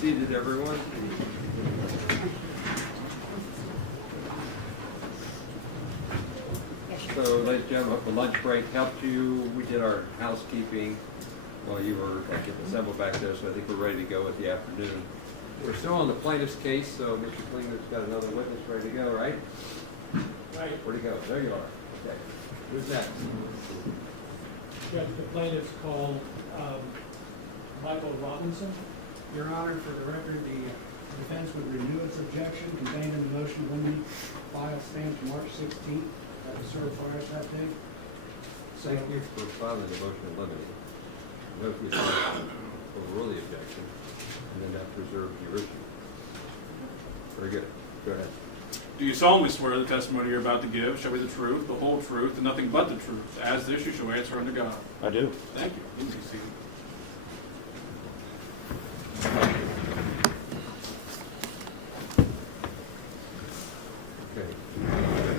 seated, everyone. So, ladies and gentlemen, hope the lunch break helped you. We did our housekeeping while you were getting assembled back there, so I think we're ready to go with the afternoon. We're still on the plaintiff's case, so Mr. Klingler's got another witness ready to go, right? Right. Where'd he go? There you are. Okay. Who's next? Judge, the plaintiff's called Michael Robinson. Your Honor, for the record, the defense would renew its objection contained in the motion of limine file stamped March 16th. That was certified that day. Thank you for filing the motion of limine. Note we overrule the objection, and then that preserves your issue. Very good. Go ahead. Do you solemnly swear the testimony you're about to give shall be the truth, the whole truth, and nothing but the truth, as this you shall answer under God? I do. Thank you. Please be seated. Okay.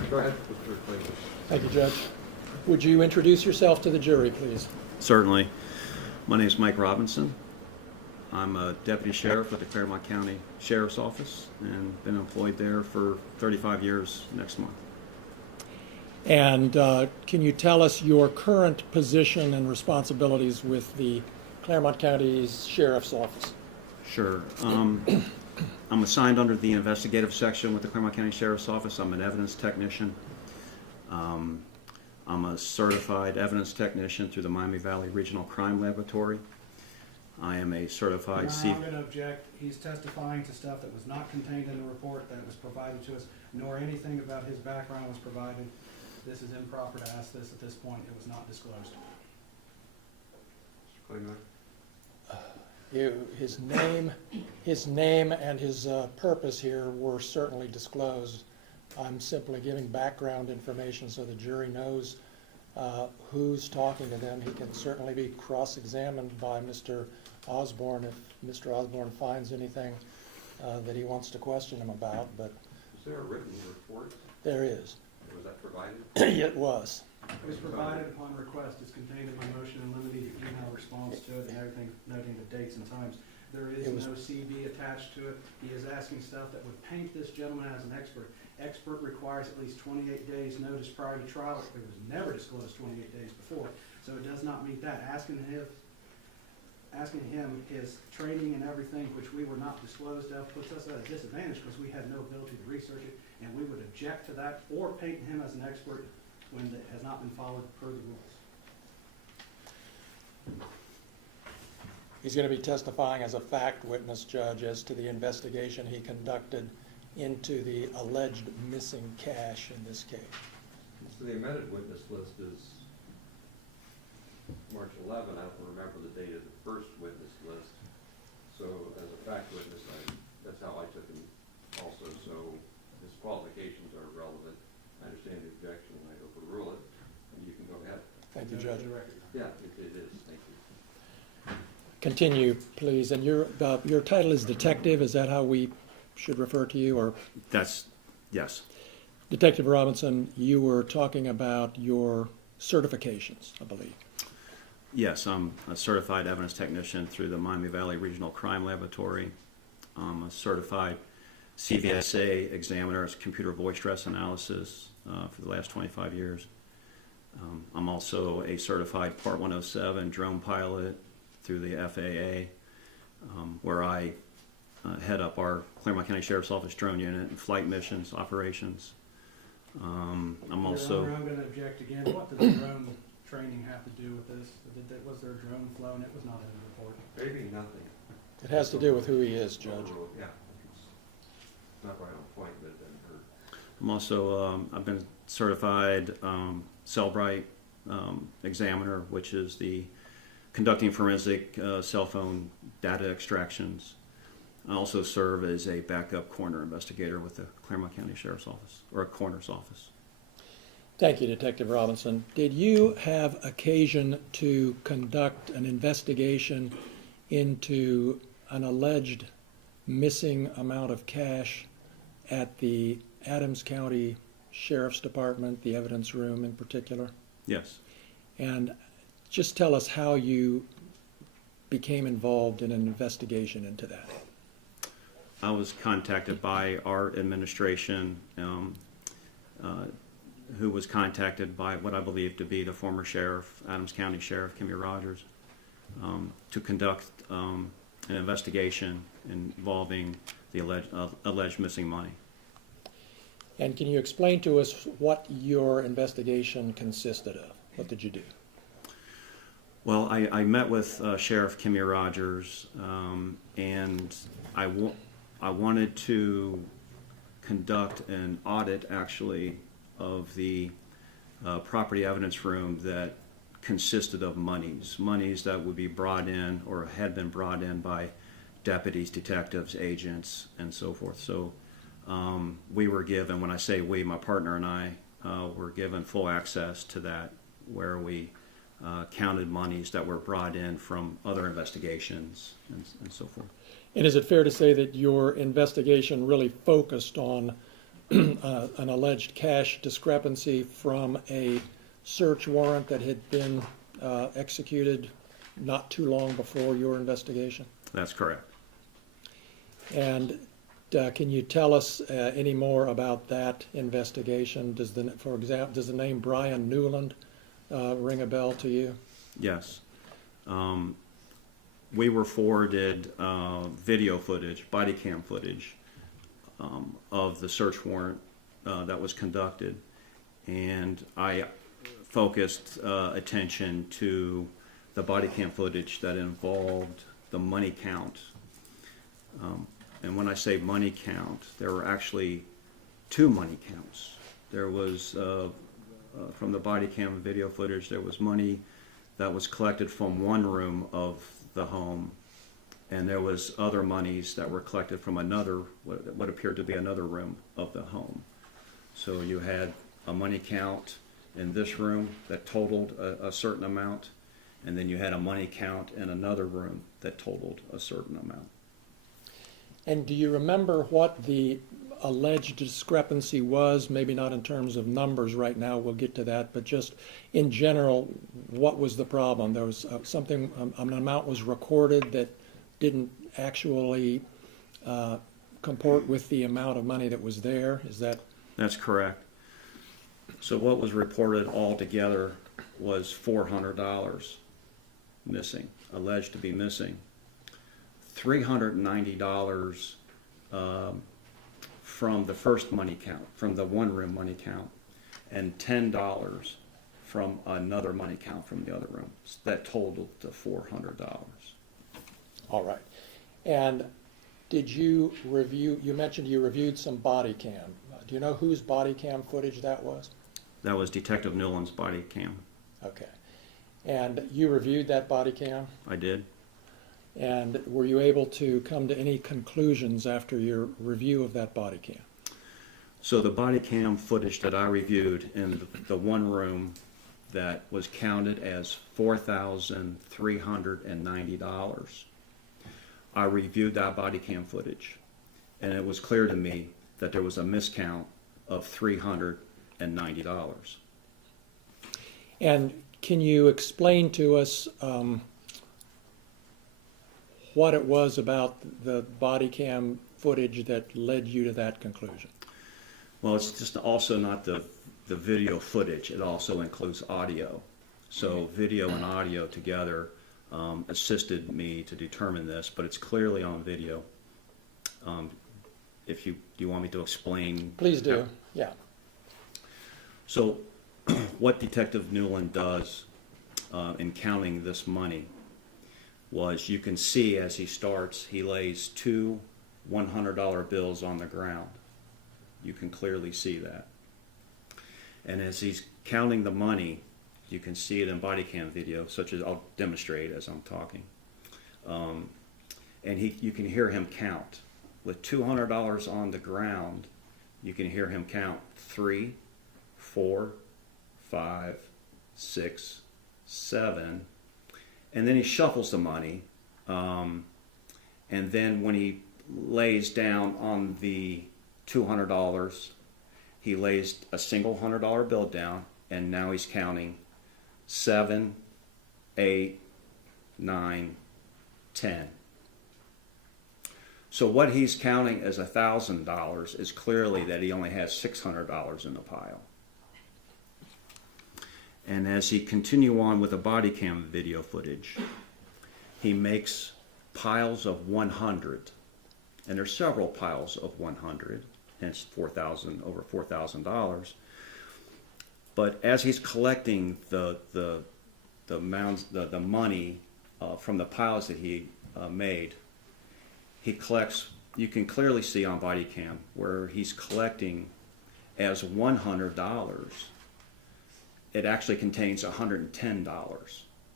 Go ahead, Mr. Klingler. Thank you, Judge. Would you introduce yourself to the jury, please? Certainly. My name is Mike Robinson. I'm a deputy sheriff at the Claremont County Sheriff's Office and been employed there for 35 years next month. And can you tell us your current position and responsibilities with the Claremont County Sheriff's Office? Sure. I'm assigned under the investigative section with the Claremont County Sheriff's Office. I'm an evidence technician. I'm a certified evidence technician through the Miami Valley Regional Crime Laboratory. I am a certified Your Honor, I'm going to object. He's testifying to stuff that was not contained in the report that was provided to us, nor anything about his background was provided. This is improper to ask this at this point. It was not disclosed. Mr. Klingler. His name and his purpose here were certainly disclosed. I'm simply giving background information so the jury knows who's talking to them. He can certainly be cross-examined by Mr. Osborne if Mr. Osborne finds anything that he wants to question him about, but Is there a written report? there is. Was that provided? It was. It was provided upon request. It's contained in my motion and limited email response to it and everything, noting the dates and times. There is no CB attached to it. He is asking stuff that would paint this gentleman as an expert. Expert requires at least 28 days notice prior to trial. It was never disclosed 28 days before, so it does not meet that. Asking him his training and everything, which we were not disclosed of, puts us at a disadvantage because we had no ability to research it, and we would object to that or paint him as an expert when it has not been followed per the rules. He's going to be testifying as a fact witness, Judge, as to the investigation he conducted into the alleged missing cash in this case. So the amended witness list is March 11. I don't remember the date of the first witness list. So as a fact witness, that's how I took him also. So his qualifications are relevant. I understand the objection and I overrule it. And you can go ahead. Thank you, Judge. Yeah, it is. Thank you. Continue, please. And your title is detective. Is that how we should refer to you? Or Yes. Detective Robinson, you were talking about your certifications, I believe. Yes, I'm a certified evidence technician through the Miami Valley Regional Crime Laboratory. I'm a certified CVSA examiner, computer voice stress analysis for the last 25 years. I'm also a certified Part 107 drone pilot through the FAA, where I head up our Claremont County Sheriff's Office drone unit and flight missions, operations. I'm also... Your Honor, I'm going to object again. What does the drone training have to do with this? Was there a drone flown? It was not in the report. Maybe nothing. It has to do with who he is, Judge. Overruled. Yeah. It's not right on point, but it doesn't hurt. I'm also, I've been certified Cellbrite examiner, which is the conducting forensic cell phone data extractions. I also serve as a backup coroner investigator with the Claremont County Sheriff's Office, or a coroner's office. Thank you, Detective Robinson. Did you have occasion to conduct an investigation into an alleged missing amount of cash at the Adams County Sheriff's Department, the evidence room in particular? Yes. And just tell us how you became involved in an investigation into that. I was contacted by our administration, who was contacted by what I believe to be the former sheriff, Adams County Sheriff Kimmy Rogers, to conduct an investigation involving the alleged missing money. And can you explain to us what your investigation consisted of? What did you do? Well, I met with Sheriff Kimmy Rogers, and I wanted to conduct an audit, actually, of the property evidence room that consisted of monies that would be brought in or had been brought in by deputies, detectives, agents, and so forth. So we were given, when I say we, my partner and I, were given full access to that, where we counted monies that were brought in from other investigations and so forth. And is it fair to say that your investigation really focused on an alleged cash discrepancy from a search warrant that had been executed not too long before your investigation? That's correct. And can you tell us any more about that investigation? For example, does the name Brian Newland ring a bell to you? Yes. We were forwarded video footage, body cam footage, of the search warrant that was conducted, and I focused attention to the body cam footage that involved the money count. And when I say money count, there were actually two money counts. There was, from the body cam video footage, there was money that was collected from one room of the home, and there was other monies that were collected from another, what appeared to be another room of the home. So you had a money count in this room that totaled a certain amount, and then you had a money count in another room that totaled a certain amount. And do you remember what the alleged discrepancy was? Maybe not in terms of numbers right now, we'll get to that, but just in general, what was the problem? There was an amount was recorded that didn't actually comport with the amount of money that was there. Is that? That's correct. So what was reported altogether was $400 missing, alleged to be missing. $390 from the first money count, from the one room money count, and $10 from another money count from the other room. That totaled to $400. All right. And did you review, you mentioned you reviewed some body cam. Do you know whose body cam footage that was? That was Detective Newland's body cam. Okay. And you reviewed that body cam? I did. And were you able to come to any conclusions after your review of that body cam? So the body cam footage that I reviewed in the one room that was counted as $4,390, I reviewed that body cam footage, and it was clear to me that there was a miscount of $390. And can you explain to us what it was about the body cam footage that led you to that conclusion? Well, it's just also not the video footage. It also includes audio. So video and audio together assisted me to determine this, but it's clearly on video. Do you want me to explain? Please do, yeah. So what Detective Newland does in counting this money was, you can see as he starts, he lays two $100 bills on the ground. You can clearly see that. And as he's counting the money, you can see it in body cam video, such as I'll demonstrate as I'm talking. And you can hear him count. With $200 on the ground, you can hear him count 3, 4, 5, 6, 7, and then he shuffles the money. And then when he lays down on the $200, he lays a single $100 bill down, and now he's counting 7, 8, 9, 10. So what he's counting as $1,000 is clearly that he only has $600 in the pile. And as he continue on with the body cam video footage, he makes piles of 100, and there's several piles of 100, hence over $4,000. But as he's collecting the money from the piles that he made, he collects. You can clearly see on body cam where he's collecting as $100. It actually contains $110.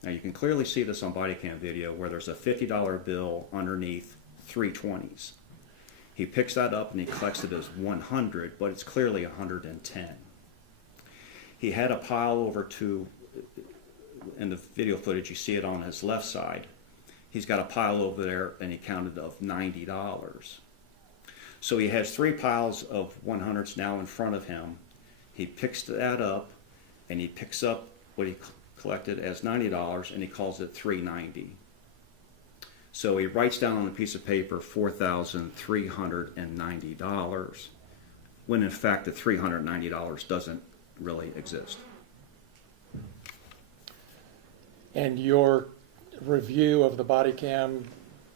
Now you can clearly see this on body cam video where there's a $50 bill underneath 320s. He picks that up and he collects it as 100, but it's clearly 110. He had a pile over to, in the video footage, you see it on his left side. He's got a pile over there and he counted of $90. So he has 3 piles of 100s now in front of him. He picks that up and he picks up what he collected as $90 and he calls it $390. So he writes down on a piece of paper $4,390, when in fact the $390 doesn't really exist. And your review of the body cam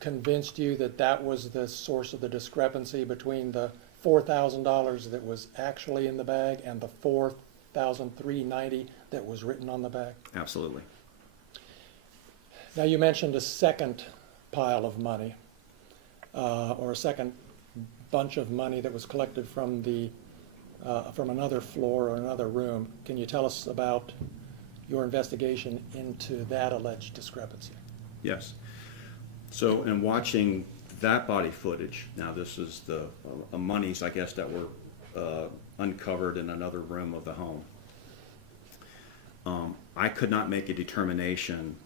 convinced you that that was the source of the discrepancy between the $4,000 that was actually in the bag and the $4,390 that was written on the bag? Absolutely. Now you mentioned a second pile of money, or a second bunch of money that was collected from another floor or another room. Can you tell us about your investigation into that alleged discrepancy? Yes. So in watching that body footage, now this is the monies, I guess, that were uncovered in another room of the home. I could not make a determination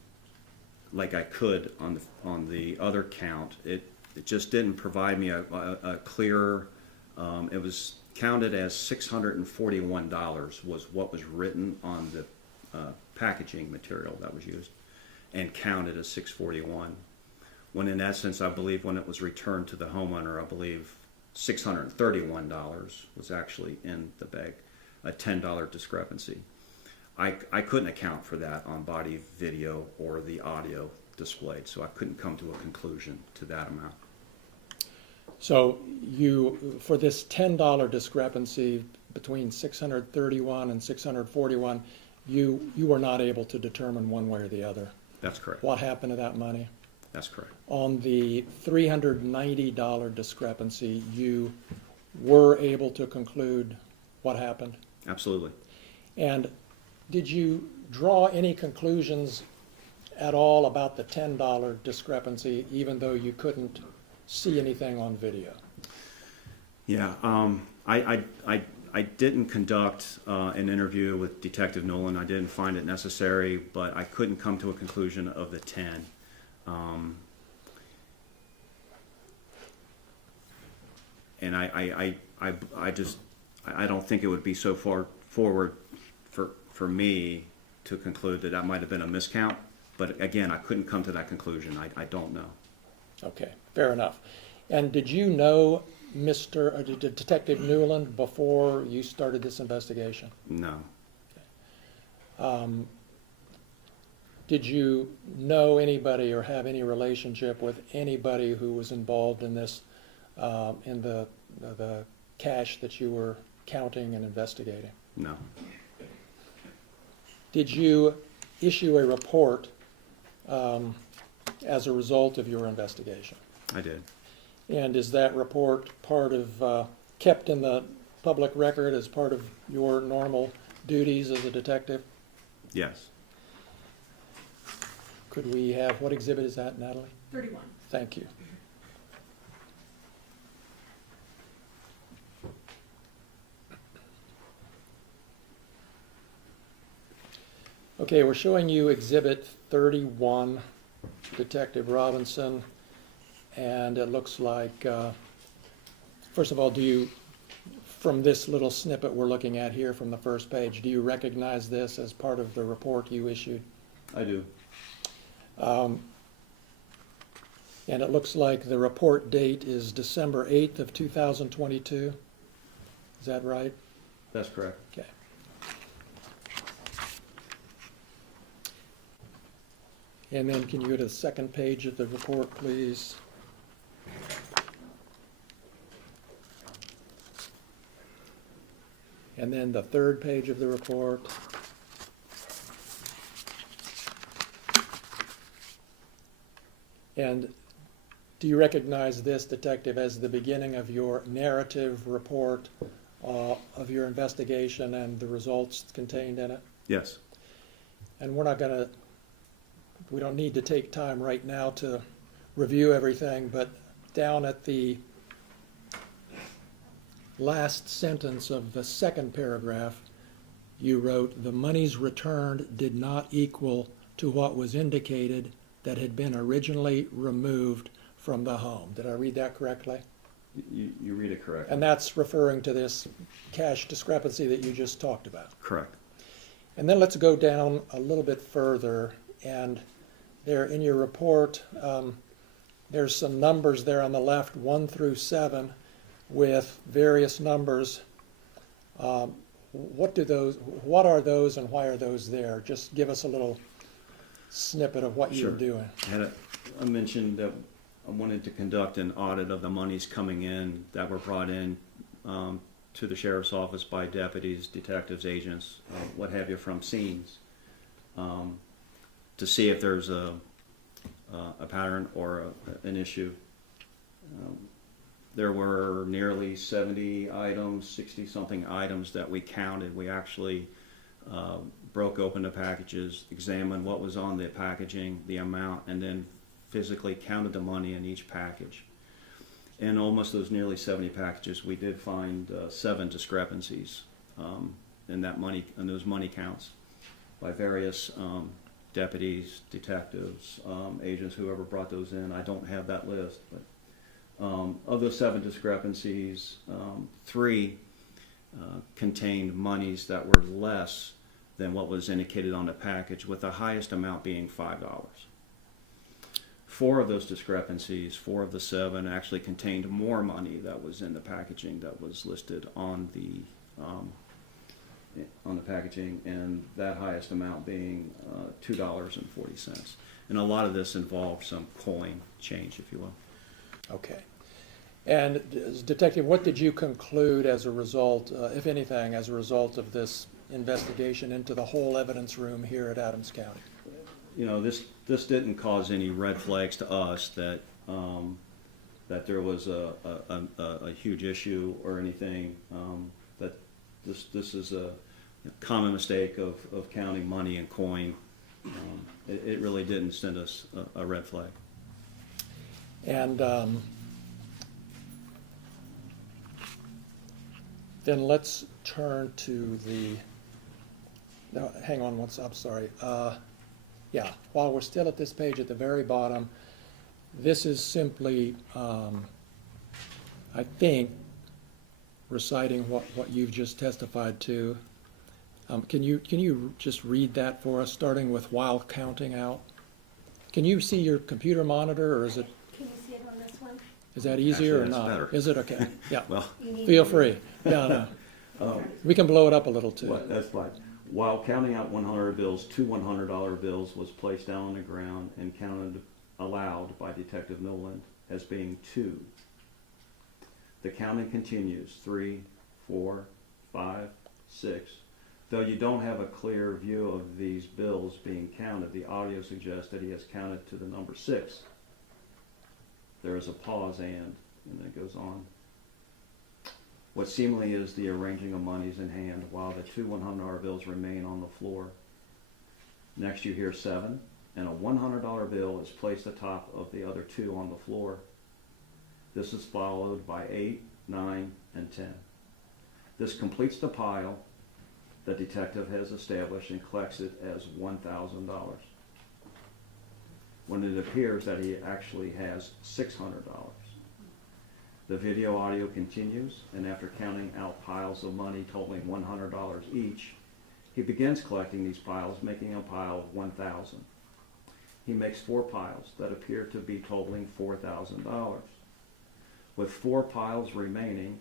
like I could on the other count. It just didn't provide me a clear. It was counted as $641 was what was written on the packaging material that was used, and counted as $641. When in essence, I believe when it was returned to the homeowner, I believe $631 was actually in the bag, a $10 discrepancy. I couldn't account for that on body video or the audio displayed, so I couldn't come to a conclusion to that amount. So you, for this $10 discrepancy between 631 and 641, you were not able to determine one way or the other. That's correct. What happened to that money? That's correct. On the $390 discrepancy, you were able to conclude what happened? Absolutely. And did you draw any conclusions at all about the $10 discrepancy, even though you couldn't see anything on video? Yeah, I didn't conduct an interview with Detective Nolan. I didn't find it necessary, but I couldn't come to a conclusion of the 10. And I don't think it would be so far forward for me to conclude that that might have been a miscount. But again, I couldn't come to that conclusion. I don't know. Okay, fair enough. And did you know Detective Newland before you started this investigation? No. Did you know anybody or have any relationship with anybody who was involved in this, in the cash that you were counting and investigating? No. Did you issue a report as a result of your investigation? I did. And is that report part of, kept in the public record as part of your normal duties as a detective? Yes. Could we have, what exhibit is that, Natalie? 31. Thank you. Okay, we're showing you exhibit 31, Detective Robinson, and it looks like, first of all, do you, from this little snippet we're looking at here from the first page, do you recognize this as part of the report you issued? I do. And it looks like the report date is December 8th of 2022. Is that right? That's correct. Okay. And then can you go to the second page of the report, please? And then the third page of the report. And do you recognize this, Detective, as the beginning of your narrative report of your investigation and the results contained in it? Yes. And we don't need to take time right now to review everything, but down at the last sentence of the second paragraph, you wrote, "The monies returned did not equal to what was indicated that had been originally removed from the home." Did I read that correctly? You read it correctly. And that's referring to this cash discrepancy that you just talked about. Correct. And then let's go down a little bit further, and there in your report, there's some numbers there on the left, 1 through 7, with various numbers. What are those and why are those there? Just give us a little snippet of what you're Sure. doing. I mentioned that I wanted to conduct an audit of the monies coming in that were brought in to the sheriff's office by deputies, detectives, agents, what have you, from scenes, to see if there's a pattern or an issue. There were nearly 70 items, 60-something items that we counted. We actually broke open the packages, examined what was on the packaging, the amount, and then physically counted the money in each package. In almost those nearly 70 packages, we did find 7 discrepancies in those money counts by various deputies, detectives, agents, whoever brought those in. I don't have that list, but of those 7 discrepancies, 3 contained monies that were less than what was indicated on the package, with the highest amount being $5. 4 of those discrepancies, 4 of the 7, actually contained more money that was in the packaging that was listed on the packaging, and that highest amount being $2.40. And a lot of this involved some coin change, if you will. Okay. And Detective, what did you conclude as a result, if anything, as a result of this investigation into the whole evidence room here at Adams County? You know, this didn't cause any red flags to us that there was a huge issue or anything. That this is a common mistake of counting money and coin. It really didn't send us a red flag. And then let's turn to no, hang on one second, I'm sorry. Yeah, while we're still at this page at the very bottom, this is simply, I think, reciting what you've just testified to. Can you just read that for us, starting with "while counting out"? Can you see your computer monitor, or is it? Can you see it on this one? Is that easier or Actually, that's not? better. Is it okay? Yeah. Well, You need Feel to- free. No. We can blow it up a little too. that's fine. While counting out 100 bills, 2 $100 bills was placed down on the ground and counted aloud by Detective Noland as being 2. The counting continues, 3, 4, 5, 6. Though you don't have a clear view of these bills being counted, the audio suggests that he has counted to the number 6. There is a pause and then it goes on. What seemingly is the arranging of monies in hand while the 2 $100 bills remain on the floor. Next you hear 7, and a $100 bill is placed atop of the other 2 on the floor. This is followed by 8, 9, and 10. This completes the pile the detective has established and collects it as $1,000, when it appears that he actually has $600. The video audio continues, and after counting out piles of money totaling $100 each, he begins collecting these piles, making a pile of $1,000. he makes 4 piles that appear to be totaling $4,000. With 4 piles remaining,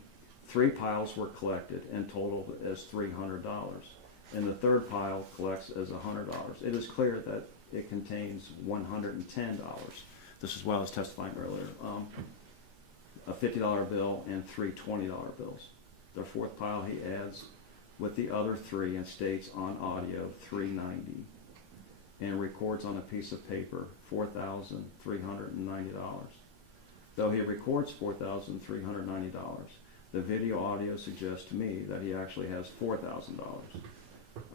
3 piles were collected and totaled as $300, and the third pile collects as $100. It is clear that it contains $110. This is what I was testifying earlier. A $50 bill and 3 $20 bills. The fourth pile he adds with the other 3 and states on audio $390 and records on a piece of paper $4,390. Though he records $4,390, the video audio suggests to me that he actually has $4,000.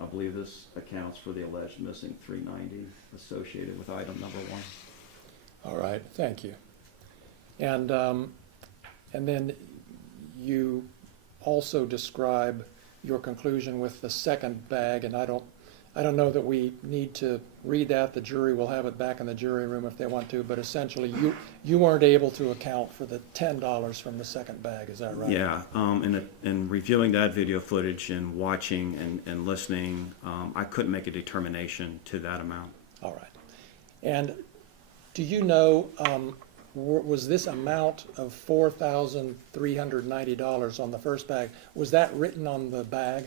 I believe this accounts for the alleged missing $390 associated with item number 1. All right, thank you. And then you also describe your conclusion with the second bag, and I don't know that we need to read that. The jury will have it back in the jury room if they want to, but essentially you weren't able to account for the $10 from the second bag, is that right? Yeah, in reviewing that video footage and watching and listening, I couldn't make a determination to that amount. All right. And do you know, was this amount of $4,390 on the first bag, was that written on the bag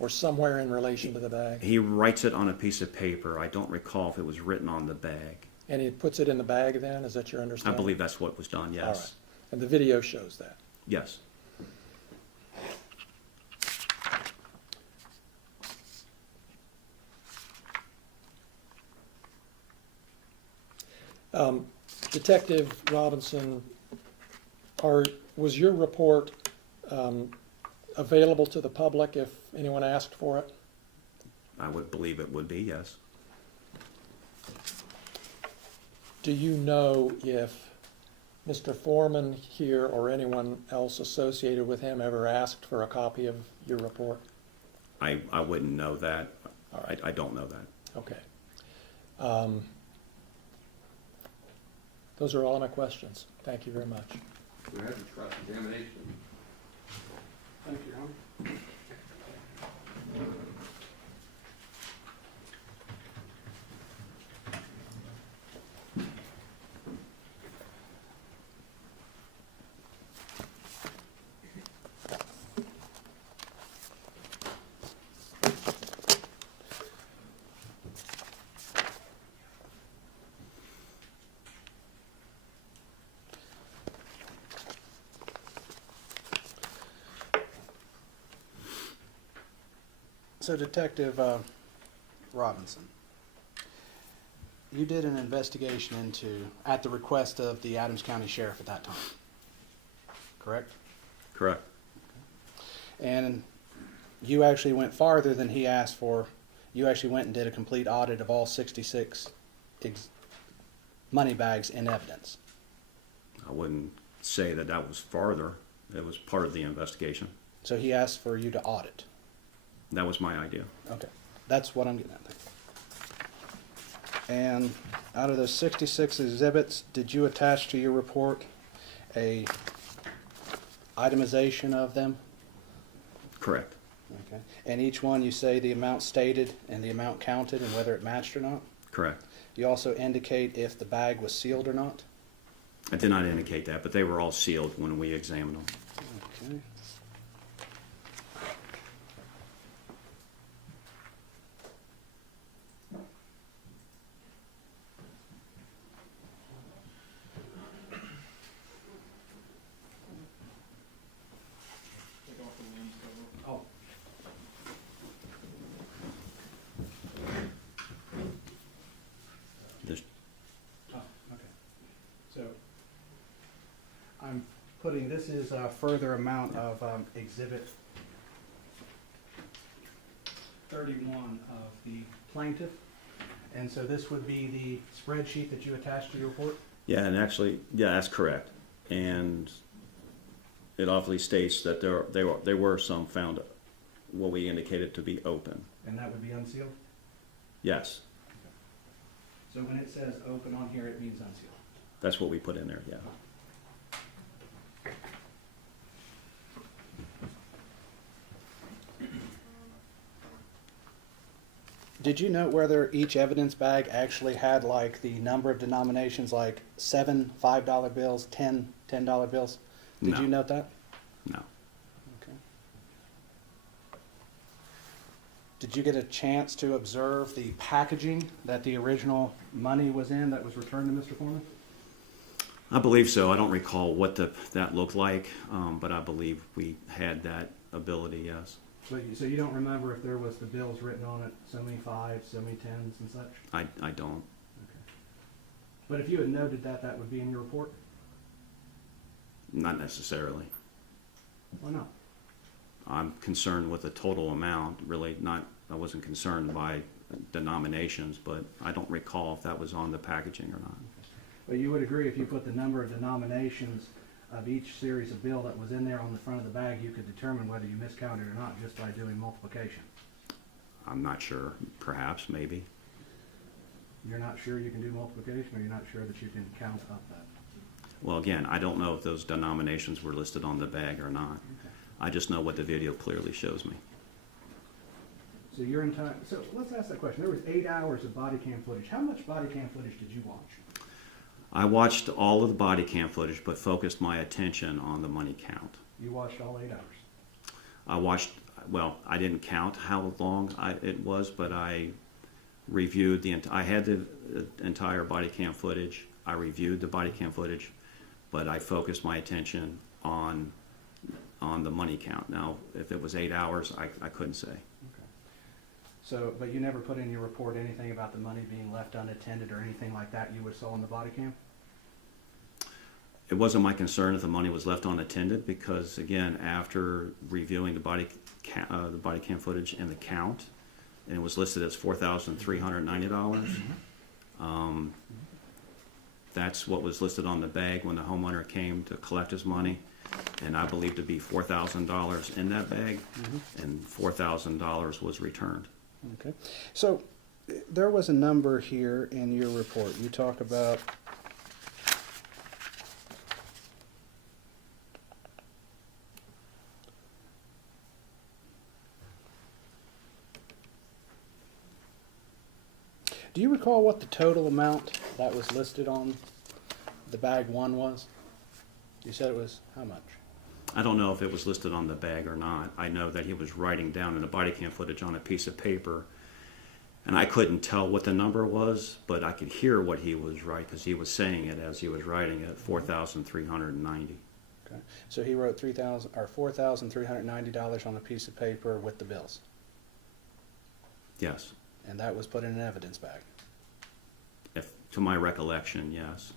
or somewhere in relation to the bag? He writes it on a piece of paper. I don't recall if it was written on the bag. And he puts it in the bag then? Is that your I understanding? believe that's what was done, yes. All right. And the video shows that? Yes. Detective Robinson, was your report available to the public if anyone asked for it? I would believe it would be, yes. Do you know if Mr. Foreman here or anyone else associated with him ever asked for a copy of your report? I wouldn't know that. All right. I don't know that. Okay. Those are all of my questions. Thank you very much. Go ahead and cross-examination. Thank you, Your Honor. So Detective Robinson, you did an investigation at the request of the Adams County Sheriff at that time, correct? Correct. And you actually went farther than he asked for. You actually went and did a complete audit of all 66 money bags in evidence. I wouldn't say that that was farther. It was part of the investigation. So he asked for you to audit. That was my idea. Okay, that's what I'm getting at. And out of those 66 exhibits, did you attach to your report a itemization of them? Correct. Okay. And each one you say the amount stated and the amount counted and whether it matched or not? Correct. You also indicate if the bag was sealed or not? I did not indicate that, but they were all sealed when we examined them. Okay. Oh. There's, Oh, okay. So I'm putting, this is a further amount of exhibit 31 of the plaintiff. And so this would be the spreadsheet that you attached to your report? yeah, and actually, yeah, that's correct. And it obviously states that there were some found what we indicated to be open. And that would be unsealed? Yes, So when it says open on here, it means unsealed? that's what we put in there, yeah. Did you note whether each evidence bag actually had like the number of denominations, like 7 $5 bills, 10 $10 bills? Did No. you note that? No. Okay. Did you get a chance to observe the packaging that the original money was in that was returned to Mr. Foreman? I believe so. I don't recall what that looked like, but I believe we had that ability, yes. So you don't remember if there was the bills written on it, so many fives, so many tens and such? I don't. Okay. But if you had noted that, that would be in your report? Not necessarily. Why not? I'm concerned with the total amount, really not, I wasn't concerned by denominations, but I don't recall if that was on the packaging or not. But you would agree if you put the number of denominations of each series of bill that was in there on the front of the bag, you could determine whether you miscounted or not just by doing multiplication. I'm not sure. Perhaps, maybe. You're not sure you can do multiplication, or you're not sure that you can count up that? Well, again, I don't know if those denominations were listed on the bag or not. Okay. I just know what the video clearly shows me. So your entire, so let's ask that question. There was 8 hours of body cam footage. How much body cam footage did you watch? I watched all of the body cam footage, but focused my attention on the money count. You watched all 8 hours. I watched, well, I didn't count how long it was, but I reviewed I had the entire body cam footage. I reviewed the body cam footage, but I focused my attention on the money count. Now, if it was 8 hours, I couldn't say. Okay. So, but you never put in your report anything about the money being left unattended or anything like that you would saw on the body cam? It wasn't my concern if the money was left unattended because, again, after reviewing the body cam footage and the count, and it was listed as $4,390. That's what was listed on the bag when the homeowner came to collect his money, and I believe to be $4,000 in that bag, and $4,000 was returned. Okay. So there was a number here in your report. You talk about do you recall what the total amount that was listed on the bag one was? You said it was how much? I don't know if it was listed on the bag or not. I know that he was writing down in the body cam footage on a piece of paper, and I couldn't tell what the number was, but I could hear what he was writing because he was saying it as he was writing it, $4,390. Okay. So he wrote $4,390 on a piece of paper with the bills, Yes. and that was put in an evidence bag. If, to my recollection, yes.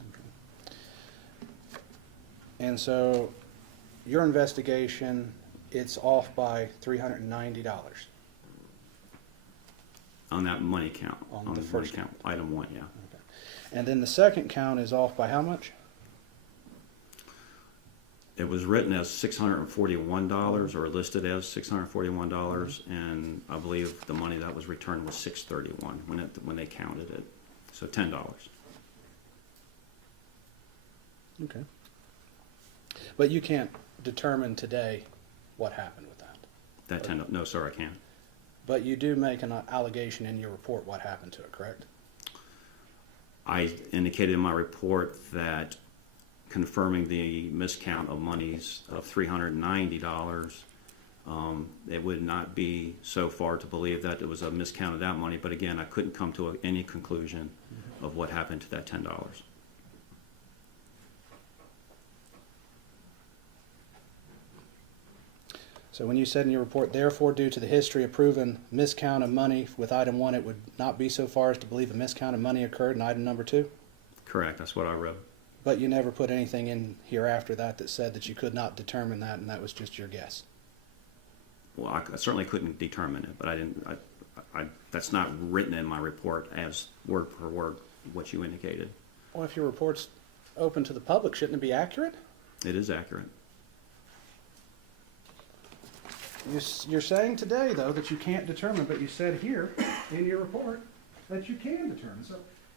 And so your investigation, it's off by $390. On that money count. On On the the first money count. Item 1, yeah. Okay. And then the second count is off by how much? It was written as $641 or listed as $641, and I believe the money that was returned was $631 when they counted it. So $10. Okay. But you can't determine today what happened with that. That $10, no, sir, I can't. But you do make an allegation in your report what happened to it, correct? I indicated in my report that confirming the miscount of monies of $390, it would not be so far to believe that it was a miscount of that money, but again, I couldn't come to any conclusion of what happened to that $10. So when you said in your report, therefore, due to the history of proven miscount of money with item 1, it would not be so far as to believe a miscount of money occurred in item number 2? Correct, that's what I wrote. But you never put anything in here after that that said that you could not determine that, and that was just your guess. Well, I certainly couldn't determine it, but I didn't. That's not written in my report as word for word what you indicated. Well, if your report's open to the public, shouldn't it be accurate? It is accurate. You're saying today, though, that you can't determine, but you said here in your report that you can determine. So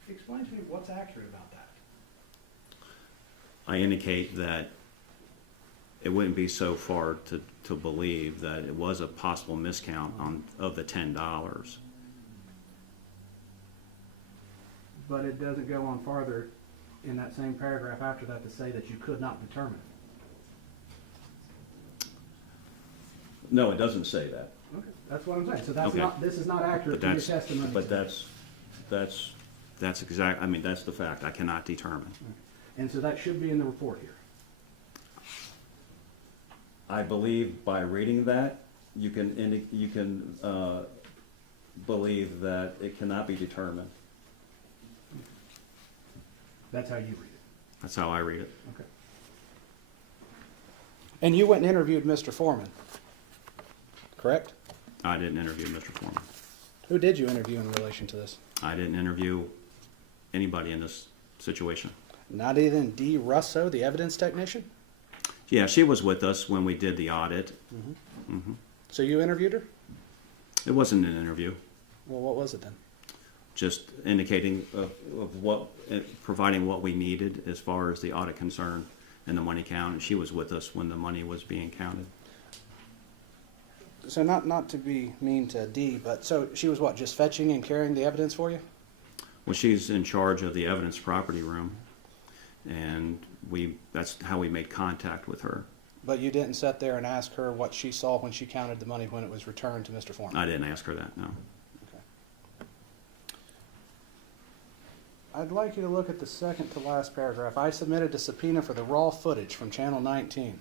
explain to me what's accurate about that. I indicate that it wouldn't be so far to believe that it was a possible miscount of the $10. but it doesn't go on farther in that same paragraph after that to say that you could not determine it. No, it doesn't say that. Okay, that's what I'm saying. So that's Okay. not, this is not accurate But to your that's, testimony. but that's exact, I mean, that's the fact. I cannot determine. And so that should be in the report here. I believe by reading that, you can believe that it cannot be determined. That's how you read it. That's how I read it. Okay. And you went and interviewed Mr. Foreman, correct? I didn't interview Mr. Foreman. Who did you interview in relation to this? I didn't interview anybody in this situation. Not even Dee Russo, the evidence technician? Yeah, she was with us when we did the audit. So you interviewed her? It wasn't an interview, Well, what was it then? just indicating of what, providing what we needed as far as the audit concern and the money count. And she was with us when the money was being counted. So not to be mean to Dee, but so she was what, just fetching and carrying the evidence for you? Well, she's in charge of the evidence property room, and that's how we made contact with her. But you didn't sit there and ask her what she saw when she counted the money when it was returned to Mr. Foreman? I didn't ask her that, no. Okay. I'd like you to look at the second to last paragraph. I submitted a subpoena for the raw footage from Channel 19.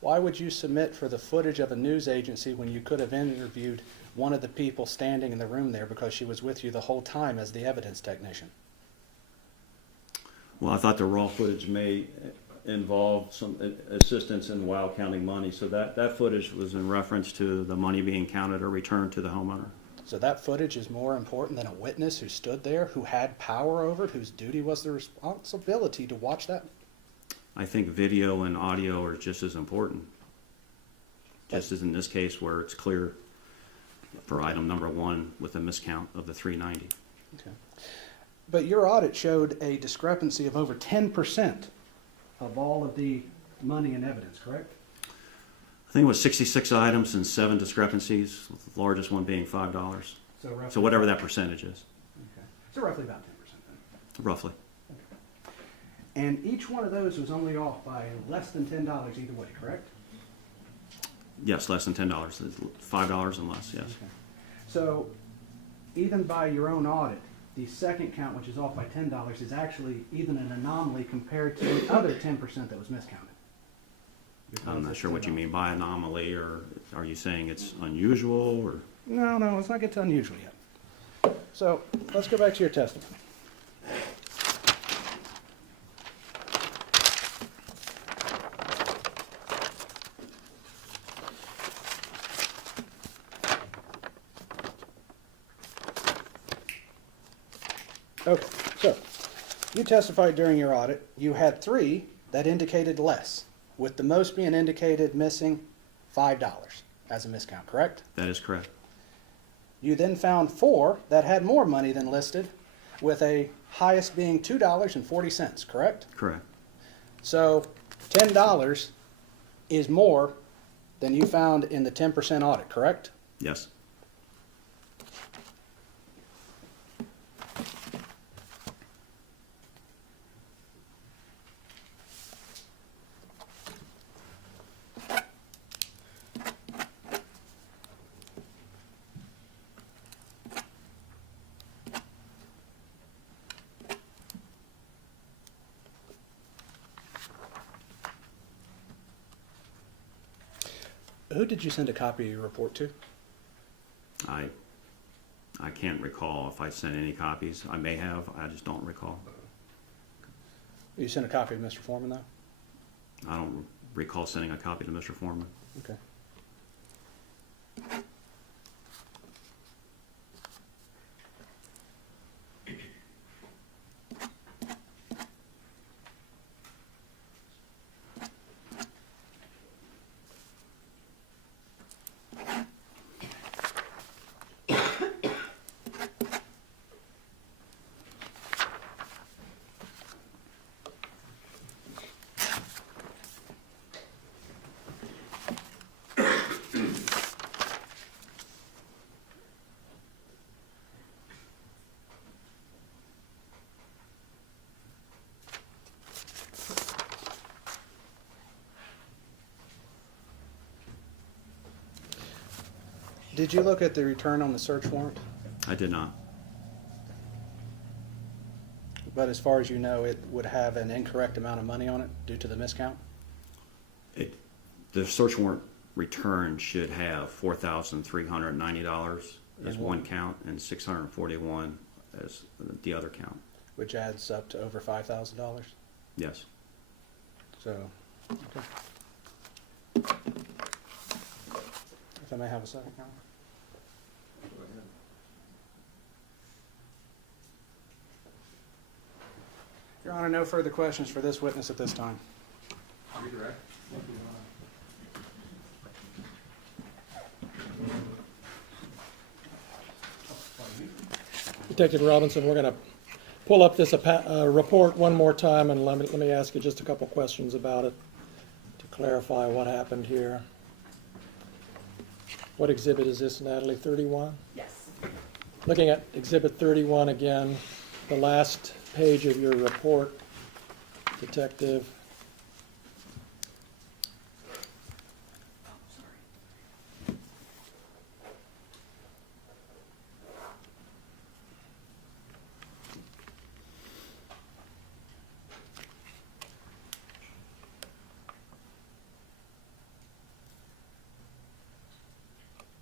Why would you submit for the footage of a news agency when you could have interviewed one of the people standing in the room there because she was with you the whole time as the evidence technician? Well, I thought the raw footage may involve some assistance in while counting money, so that footage was in reference to the money being counted or returned to the homeowner. So that footage is more important than a witness who stood there, who had power over it, whose duty was the responsibility to watch that? I think video and audio are just as important. Just as in this case where it's clear for item number 1 with a miscount of the 390. Okay. But your audit showed a discrepancy of over 10% of all of the money and evidence, correct? I think it was 66 items and 7 discrepancies, with the largest one being $5. So roughly. So whatever that percentage is, Okay. So roughly about 10% then. roughly. And each one of those was only off by less than $10 either way, correct? Yes, less than $10. $5 and less, yes. Okay. So even by your own audit, the second count, which is off by $10, is actually even an anomaly compared to the other 10% that was miscounted. I'm not sure what you mean by anomaly, or are you saying it's unusual, or? No, let's not get to unusual yet. So let's go back to your testimony. Okay, so you testified during your audit. You had 3 that indicated less, with the most being indicated missing $5 as a miscount, correct? That is correct. You then found 4 that had more money than listed, with a highest being $2.40, correct? Correct. So $10 is more than you found in the 10% audit, correct? Yes. Who did you send a copy of your report to? I can't recall if I sent any copies. I may have, I just don't recall. You sent a copy of Mr. Foreman, though? I don't recall sending a copy to Mr. Foreman. Okay. Did you look at the return on the search warrant? I did not. But as far as you know, it would have an incorrect amount of money on it due to the miscount? The search warrant return should have $4,390 as And one one. count and $641 as the other count. Which adds up to over $5,000. Yes. So, okay. If I may have a second, Howard? Go ahead. Your Honor, no further questions for this witness at this time. Redirect. Detective Robinson, we're going to pull up this report one more time, and let me ask you just a couple questions about it to clarify what happened here. What exhibit is this, Natalie? 31? Yes. Looking at exhibit 31 again, the last page of your report, Detective.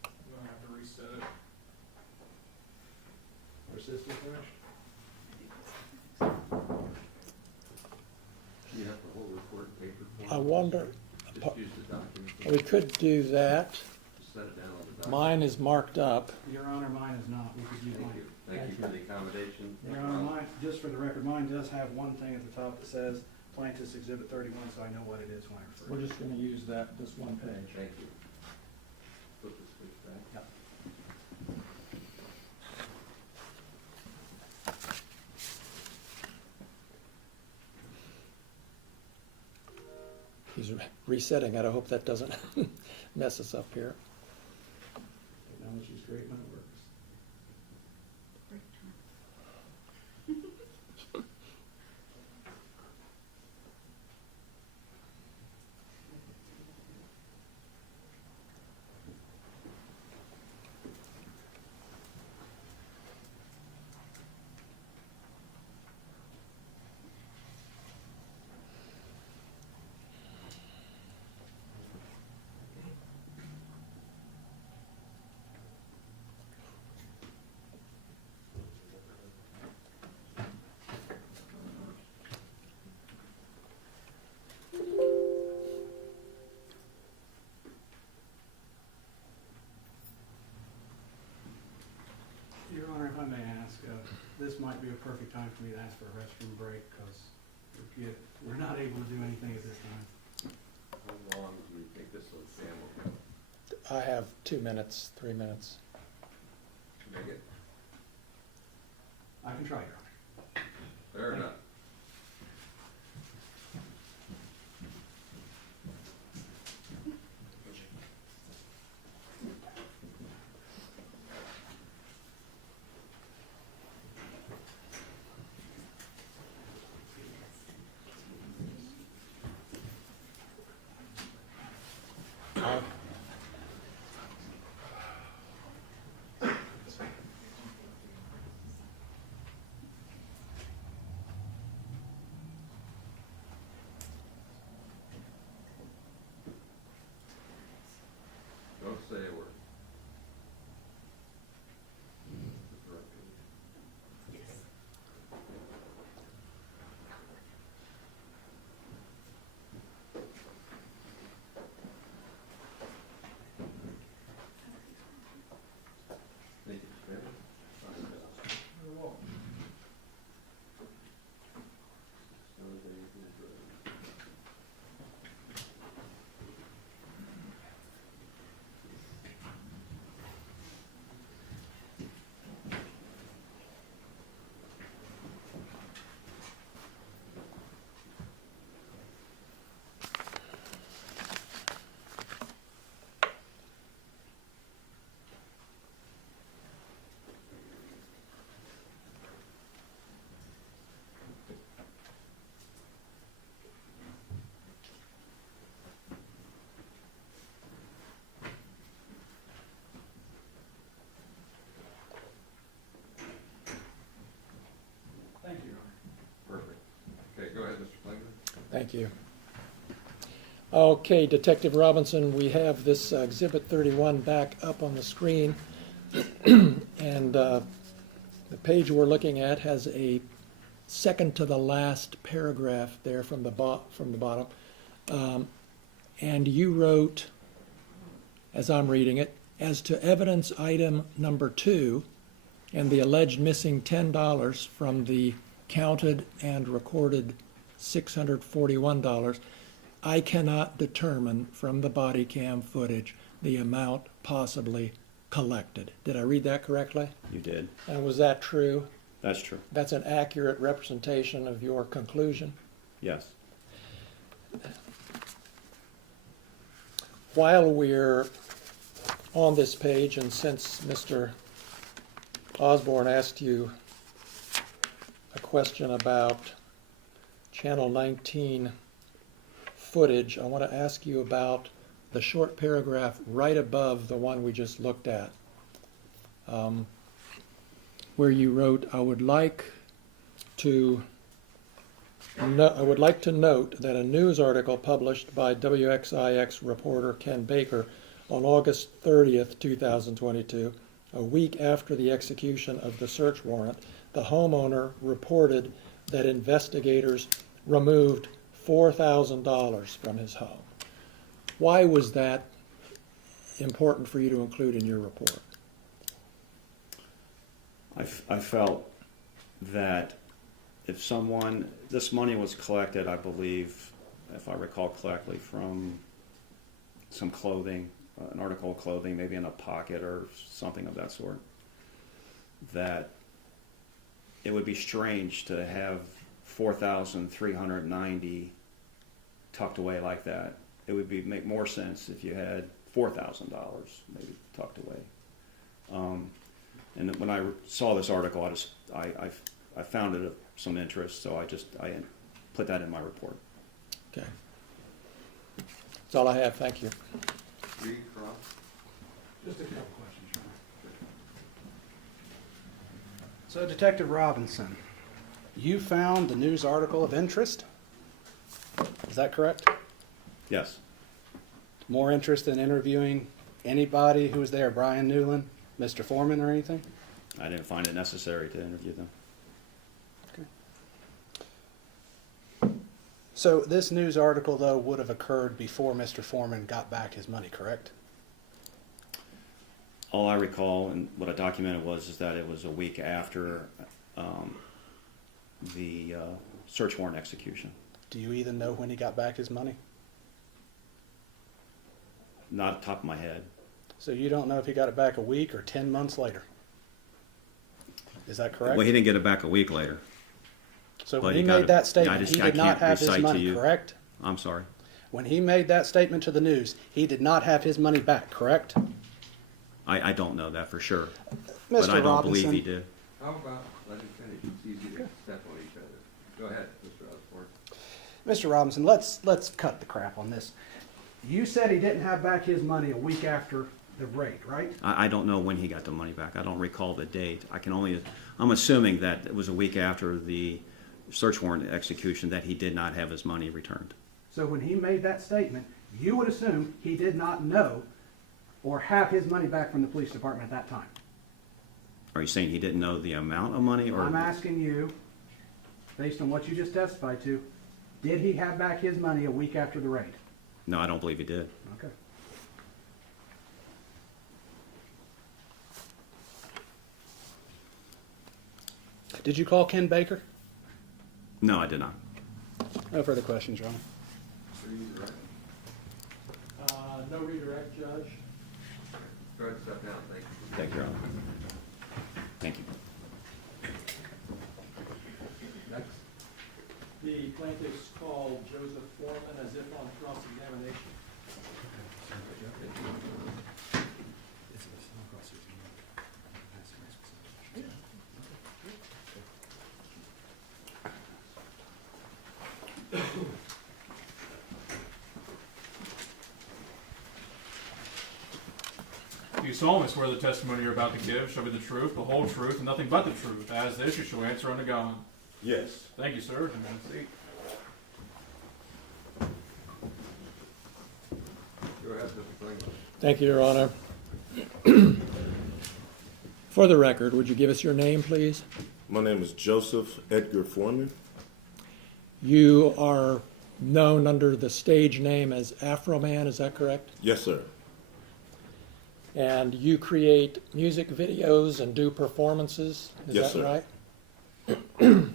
I'm gonna have to reset it. Or system finish? Do you have the whole report in paper form? I wonder, Just use the document. we could do that. Just set it down on the document. Mine is marked up. Your Honor, mine is not. We could use Thank mine. you. Thank you for the accommodation. Your Honor, mine, just for the record, mine does have one thing at the top that says Plaintiff's Exhibit 31, so I know what it is when I refer to We're it. just going to use that, this one page. Thank you. Flip the switch back. Yep. He's resetting it. I hope that doesn't mess us up here. Technology's great when it works. Your Honor, if I may ask, this might be a perfect time for me to ask for a restroom break because we're not able to do anything at this time. How long do you think this will stand? I have 2 minutes, 3 minutes. Make it I can try, Your Honor. fair enough. Don't say a word. Thank you, Mr. Chairman. You're welcome. Thank you. Okay, Detective Robinson, we have this Exhibit 31 back up on the screen. And the page we're looking at has a second to the last paragraph there from the bottom. And you wrote, as I'm reading it, as to evidence item number 2 and the alleged missing $10 from the counted and recorded $641, I cannot determine from the body cam footage the amount possibly collected. Did I read that correctly? You did. And was that true? That's true. That's an accurate representation of your conclusion? Yes. While we're on this page, and since Mr. Osborne asked you a question about Channel 19 footage, I want to ask you about the short paragraph right above the one we just looked at, where you wrote, I would like to note that a news article published by WXIX reporter Ken Baker on August 30th, 2022, a week after the execution of the search warrant, the homeowner reported that investigators removed $4,000 from his home. Why was that important for you to include in your report? I felt that if this money was collected, I believe, if I recall correctly, from some clothing, an article of clothing, maybe in a pocket or something of that sort, that it would be strange to have $4,390 tucked away like that. It would make more sense if you had $4,000 maybe tucked away. And when I saw this article, I found it of some interest, so I put that in my report. Okay. That's all I have. Thank you. Read, Rob? Just a couple questions, Your Honor. So Detective Robinson, you found the news article of interest? Is that correct? Yes. More interest than interviewing anybody who was there, Brian Newland, Mr. Foreman, or anything? I didn't find it necessary to interview them. Okay. So this news article, though, would have occurred before Mr. Foreman got back his money, correct? All I recall and what I documented is that it was a week after the search warrant execution. Do you even know when he got back his money? Not off the top of my head. So you don't know if he got it back a week or 10 months later? Is that correct? Well, he didn't get it back a week later. So but when he he got made it- that I statement, just- he I did not can't have his recite to money, you. correct? I'm sorry. When he made that statement to the news, he did not have his money back, correct? I don't know that for sure. Mr. But I don't believe Robinson, he did. How about, let him finish, it's easy to step on each other. Go ahead, Mr. Osborne. Mr. Robinson, let's cut the crap on this. You said he didn't have back his money a week after the raid, right? I don't know when he got the money back. I don't recall the date. I'm assuming that it was a week after the search warrant execution that he did not have his money returned. So when he made that statement, you would assume he did not know or have his money back from the police department at that time. Are you saying he didn't know the amount of money, or I'm asking you, based on what you just testified to, did he have back his money a week after the raid? no? I don't believe he did. Okay. Did you call Ken Baker? No, I did not. No further questions, Your Honor. Redirect. No redirect, Judge. Go ahead, step down, thank you. Thank you, Your Honor. Thank you. Next. The plaintiffs called Joseph Foreman as if on cross-examination. Do you solemnly swear the testimony you're about to give shall be the truth, the whole truth, and nothing but the truth? As this, you shall answer unto God. Yes. Thank you, sir. And have a seat. Thank you, Your Honor. For the record, would you give us your name, please? My name is Joseph Edgar Foreman. You are known under the stage name as Afroman, is that correct? Yes, sir. And you create music videos and do performances, is Yes, that sir. right?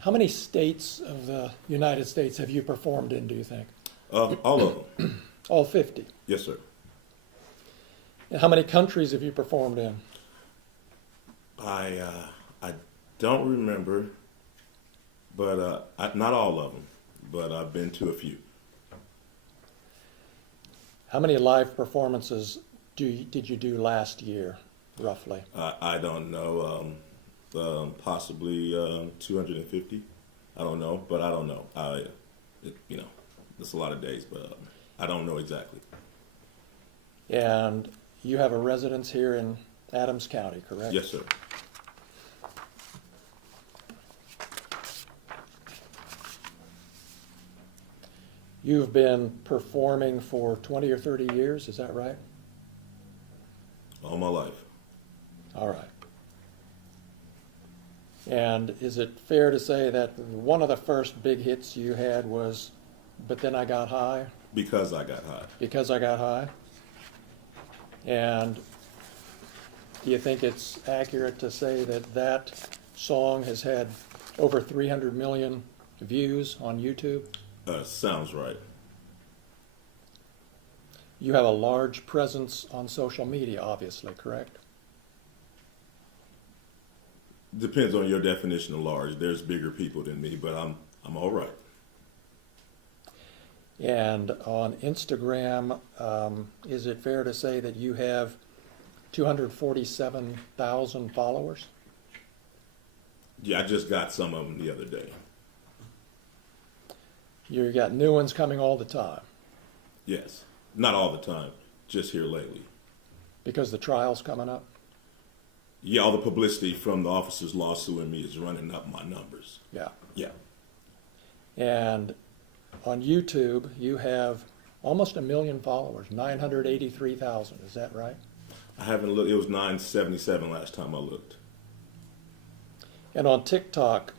How many states of the United States have you performed in, do you think? All of them. All 50. Yes, sir. And how many countries have you performed in? I don't remember, but not all of them, but I've been to a few. How many live performances did you do last year, roughly? I don't know, possibly 250. I don't know, but I don't know. It's a lot of days, but I don't know exactly. And you have a residence here in Adams County, correct? Yes, sir. You've been performing for 20 or 30 years, is that right? All my life. All right. And is it fair to say that one of the first big hits you had was But Then I Got High? Because I got high. Because I Got High? And do you think it's accurate to say that that song has had over 300 million views on YouTube? Sounds right. You have a large presence on social media, obviously, correct? Depends on your definition of large. There's bigger people than me, but I'm all right. And on Instagram, is it fair to say that you have 247,000 followers? Yeah, I just got some of them the other day. You got new ones coming all the time Yes. Not all the time, just here lately. because the trial's coming up? Yeah, all the publicity from the officer's lawsuing me is running up my numbers. Yeah. Yeah. And on YouTube, you have almost 1 million followers, 983,000, is that right? I haven't looked. It was 977 last time I looked. And on TikTok,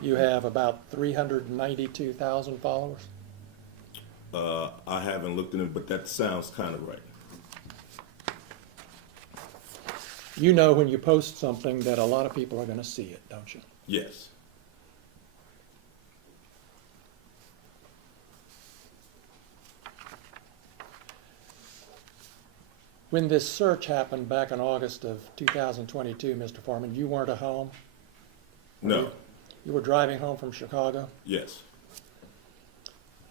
you have about 392,000 followers? I haven't looked at it, but that sounds kind of right. You know when you post something that a lot of people are going to see it, don't you? Yes. When this search happened back in August of 2022, Mr. Foreman, you weren't at home? No. You were driving home from Chicago? Yes.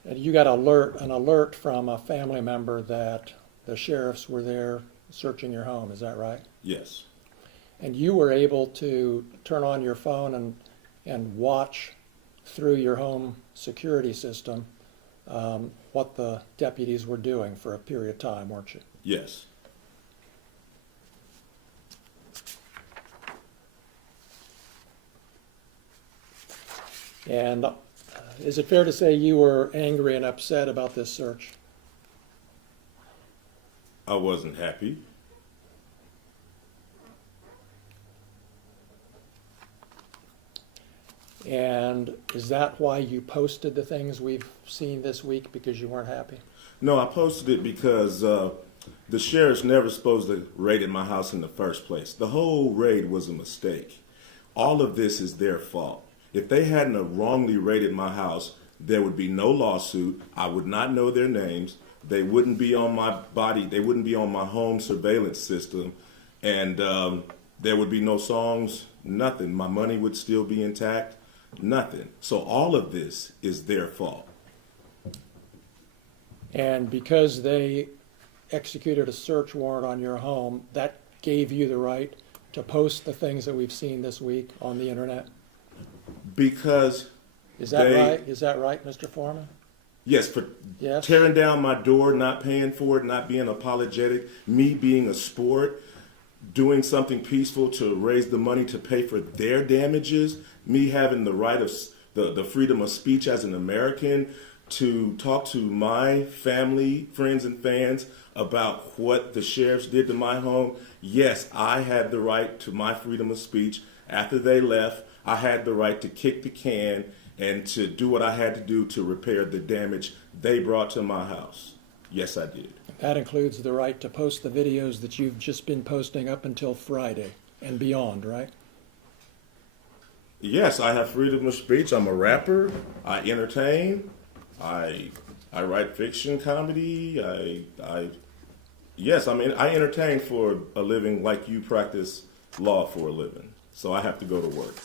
And you got an alert from a family member that the sheriffs were there searching your home, is that right? Yes. And you were able to turn on your phone and watch through your home security system what the deputies were doing for a period of time, weren't you? Yes. And is it fair to say you were angry and upset about this search? I wasn't happy. And is that why you posted the things we've seen this week, because you weren't happy? No, I posted it because the sheriff's never supposed to raid my house in the first place. The whole raid was a mistake. All of this is their fault. If they hadn't wrongly raided my house, there would be no lawsuit. I would not know their names. They wouldn't be on my body. They wouldn't be on my home surveillance system. And there would be no songs, nothing. My money would still be intact, nothing. So all of this is their fault. And because they executed a search warrant on your home, that gave you the right to post the things that we've seen this week on the internet? Because Is that right? Is that right, Mr. Foreman? yes, for Yes. tearing down my door, not paying for it, not being apologetic, me being a sport, doing something peaceful to raise the money to pay for their damages, me having the right of the freedom of speech as an American, to talk to my family, friends, and fans about what the sheriffs did to my home, yes, I had the right to my freedom of speech. After they left, I had the right to kick the can and to do what I had to do to repair the damage they brought to my house. Yes, I did. That includes the right to post the videos that you've just been posting up until Friday and beyond, right? Yes, I have freedom of speech. I'm a rapper. I entertain. I write fiction, comedy. Yes, I mean, I entertain for a living like you practice law for a living. So I have to go to work.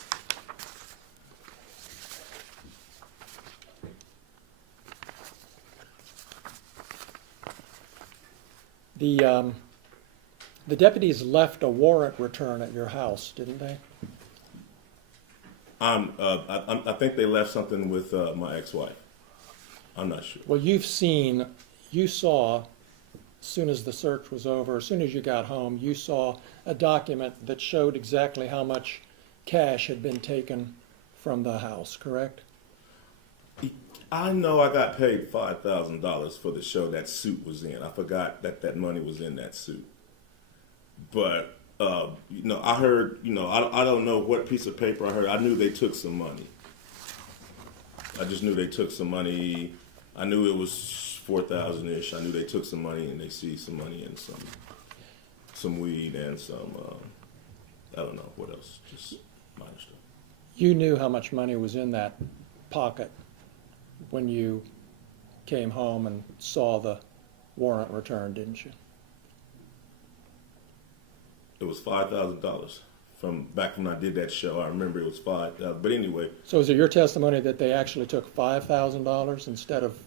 The deputies left a warrant return at your house, didn't they? I think they left something with my ex-wife. I'm not sure. Well, you saw, as soon as the search was over, as soon as you got home, you saw a document that showed exactly how much cash had been taken from the house, correct? I know I got paid $5,000 for the show that suit was in. I forgot that money was in that suit. But, I heard, I don't know what piece of paper I heard. I knew they took some money. I just knew they took some money. I knew it was 4,000-ish. I knew they took some money and they seized some money and some weed and some, I don't know what else, just minor stuff. You knew how much money was in that pocket when you came home and saw the warrant return, didn't you? It was $5,000 from back when I did that show. I remember it was $5,000. But anyway. So is it your testimony that they actually took $5,000 instead of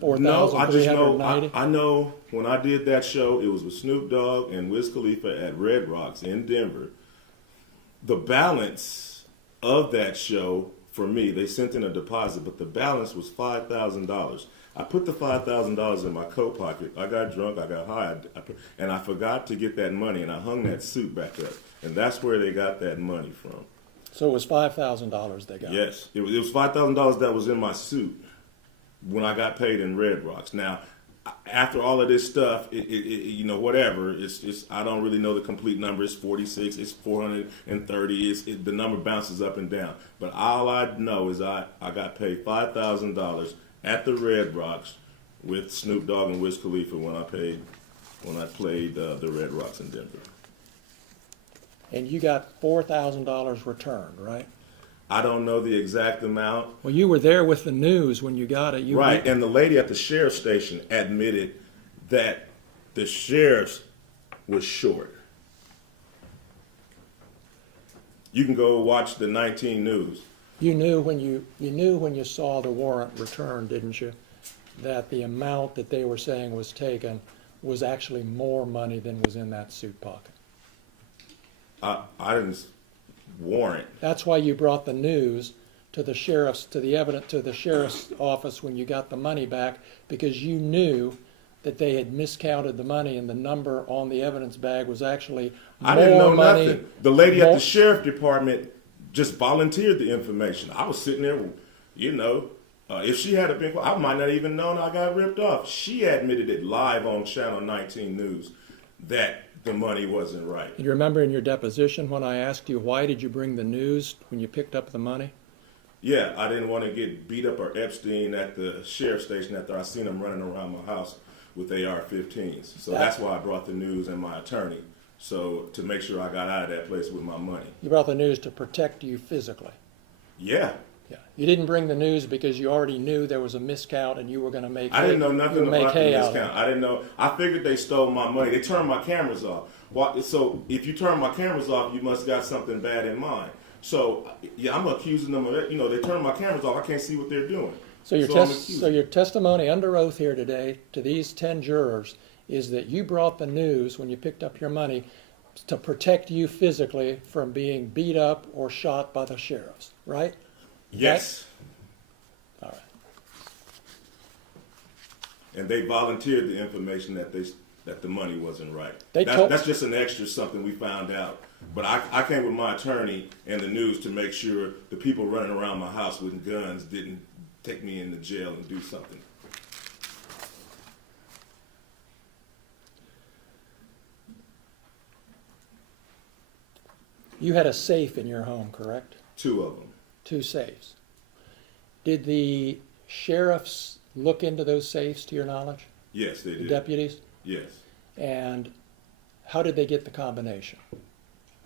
$4,390? No, I know when I did that show, it was with Snoop Dogg and Wiz Khalifa at Red Rocks in Denver. The balance of that show, for me, they sent in a deposit, but the balance was $5,000. I put the $5,000 in my coat pocket. I got drunk, I got high, and I forgot to get that money, and I hung that suit back up. And that's where they got that money from. So it was $5,000 they got? Yes. It was $5,000 that was in my suit when I got paid in Red Rocks. Now, after all of this stuff, whatever, it's I don't really know the complete number. It's 46, it's 430, the number bounces up and down. But all I know is I got paid $5,000 at the Red Rocks with Snoop Dogg and Wiz Khalifa when I played the Red Rocks in Denver. And you got $4,000 returned, right? I don't know the exact amount. Well, you were there with the news when you got it. Right, and the lady at the sheriff's station admitted that the sheriff was short. You can go watch the 19 News. You knew when you saw the warrant return, didn't you, that the amount that they were saying was taken was actually more money than was in that suit pocket? I didn't warrant. That's why you brought the news to the sheriff's office when you got the money back, because you knew that they had miscounted the money and the number on the evidence bag was actually more money. I didn't know nothing. The lady at the sheriff department just volunteered the information. I was sitting there, if she had been, I might not even known I got ripped off. She admitted it live on Channel 19 News that the money wasn't right. You remember in your deposition when I asked you, why did you bring the news when you picked up the money? Yeah, I didn't want to get beat up or Epstein at the sheriff's station after I seen him running around my house with AR-15s. So that's why I brought the news and my attorney, so to make sure I got out of that place with my money. You brought the news to protect you physically. Yeah. Yeah. You didn't bring the news because you already knew there was a miscount and you were going to make I didn't know nothing about the miscount. discount. I didn't know. I figured they stole my money. They turned my cameras off. So if you turn my cameras off, you must got something bad in mind. So yeah, I'm accusing them of it. They turned my cameras off. I can't see what they're doing. So your testimony under oath here today to these 10 jurors is that you brought the news when you picked up your money to protect you physically from being beat up or shot by the sheriffs, right? Yes. All right. And they volunteered the information that the money wasn't right. That's just an extra something we found out. But I came with my attorney and the news to make sure the people running around my house with guns didn't take me into jail and do something. You had a safe in your home, correct? 2 of them. 2 safes. Did the sheriffs look into those safes, to your knowledge? Yes, they The did. deputies? Yes. And how did they get the combination?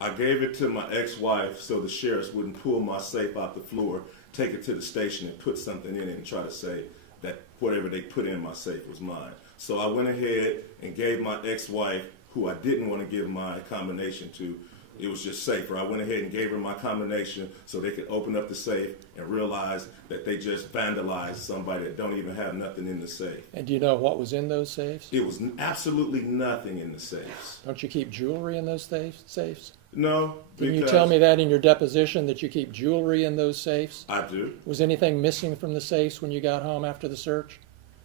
I gave it to my ex-wife so the sheriffs wouldn't pull my safe out the floor, take it to the station and put something in it and try to say that whatever they put in my safe was mine. So I went ahead and gave my ex-wife, who I didn't want to give my combination to, it was just safer. I went ahead and gave her my combination so they could open up the safe and realize that they just vandalized somebody that don't even have nothing in the safe. And do you know what was in those safes? It was absolutely nothing in the safes. Don't you keep jewelry in those safes? No, Didn't you because tell me that in your deposition, that you keep jewelry in those safes? I do. Was anything missing from the safes when you got home after the search?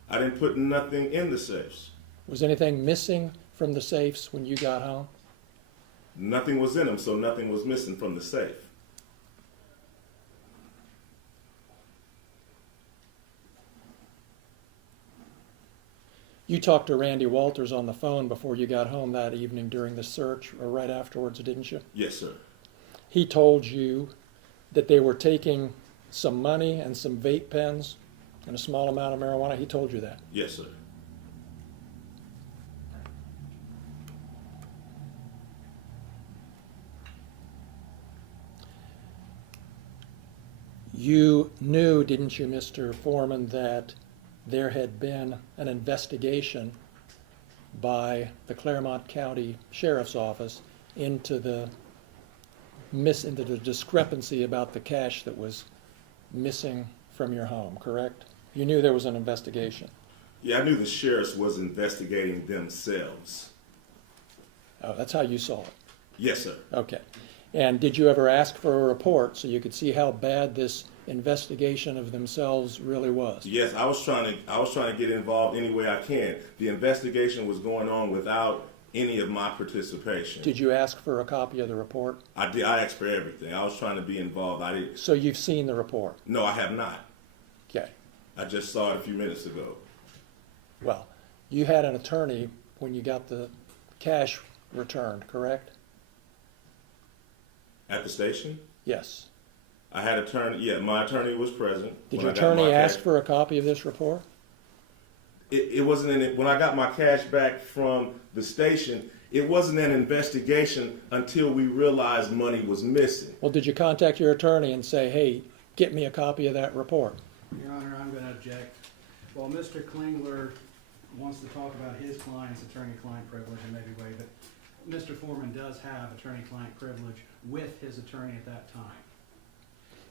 I didn't put nothing in the safes. Was anything missing from the safes when you got home? Nothing was in them, so nothing was missing from the safe. You talked to Randy Walters on the phone before you got home that evening during the search, or right afterwards, didn't you? Yes, sir. He told you that they were taking some money and some vape pens and a small amount of marijuana. He told you that. Yes, sir. You knew, didn't you, Mr. Foreman, that there had been an investigation by the Claremont County Sheriff's Office into the discrepancy about the cash that was missing from your home, correct? You knew there was an investigation. Yeah, I knew the sheriffs was investigating themselves. Oh, that's how you saw it. Yes, sir. Okay. And did you ever ask for a report so you could see how bad this investigation of themselves really was? Yes, I was trying to get involved any way I can. The investigation was going on without any of my participation. Did you ask for a copy of the report? I did. I asked for everything. I was trying to be involved. I didn't. So you've seen the report? No, I have not. Okay. I just saw it a few minutes ago. Well, you had an attorney when you got the cash returned, correct? At the station, Yes. I had attorney. Yeah, my attorney was present. Did when your I got my attorney ask cash. for a copy of this report? It wasn't in it. When I got my cash back from the station, it wasn't an investigation until we realized money was missing. Well, did you contact your attorney and say, hey, get me a copy of that report? Your Honor, I'm going to object. While Mr. Klingler wants to talk about his client's attorney-client privilege in maybe way, but Mr. Foreman does have attorney-client privilege with his attorney at that time.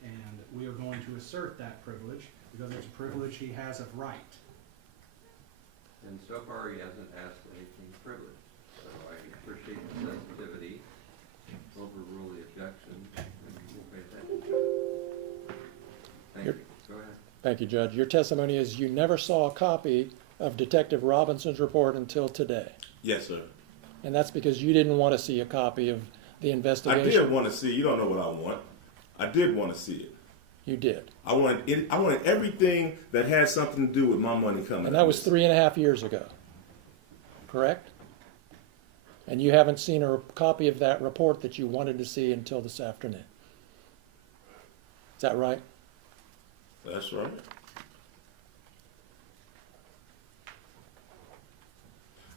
And we are going to assert that privilege because it's a privilege he has of right. And so far, he hasn't asked anything privileged. So I appreciate the sensitivity, overrule the objection, and we'll pay attention to it. Thank you. Go ahead. Thank you, Judge. Your testimony is you never saw a copy of Detective Robinson's report until today. Yes, sir. And that's because you didn't want to see a copy of the I investigation. did want to see. You don't know what I want. I did want to see it. You did. I wanted everything that had something to do with my money coming. And that was 3.5 years ago, correct? And you haven't seen a copy of that report that you wanted to see until this afternoon. Is that right? That's right.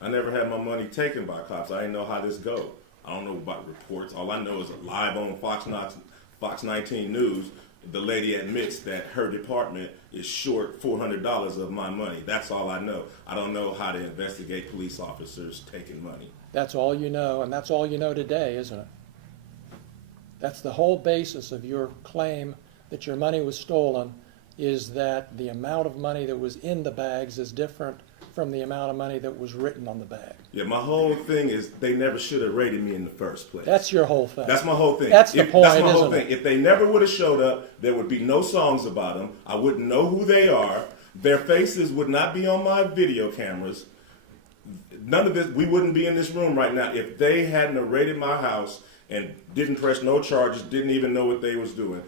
I never had my money taken by cops. I didn't know how this go. I don't know about reports. All I know is live on Fox 19 News, the lady admits that her department is short $400 of my money. That's all I know. I don't know how to investigate police officers taking money. That's all you know, and that's all you know today, isn't it? That's the whole basis of your claim that your money was stolen, is that the amount of money that was in the bags is different from the amount of money that was written on the bag. Yeah, my whole thing is they never should have raided me in the first place. That's your whole thing. That's my whole thing. That's the point, That's my whole isn't it? thing. If they never would have showed up, there would be no songs about them. I wouldn't know who they are. Their faces would not be on my video cameras. None of this, we wouldn't be in this room right now if they hadn't have raided my house and didn't press no charges, didn't even know what they was doing.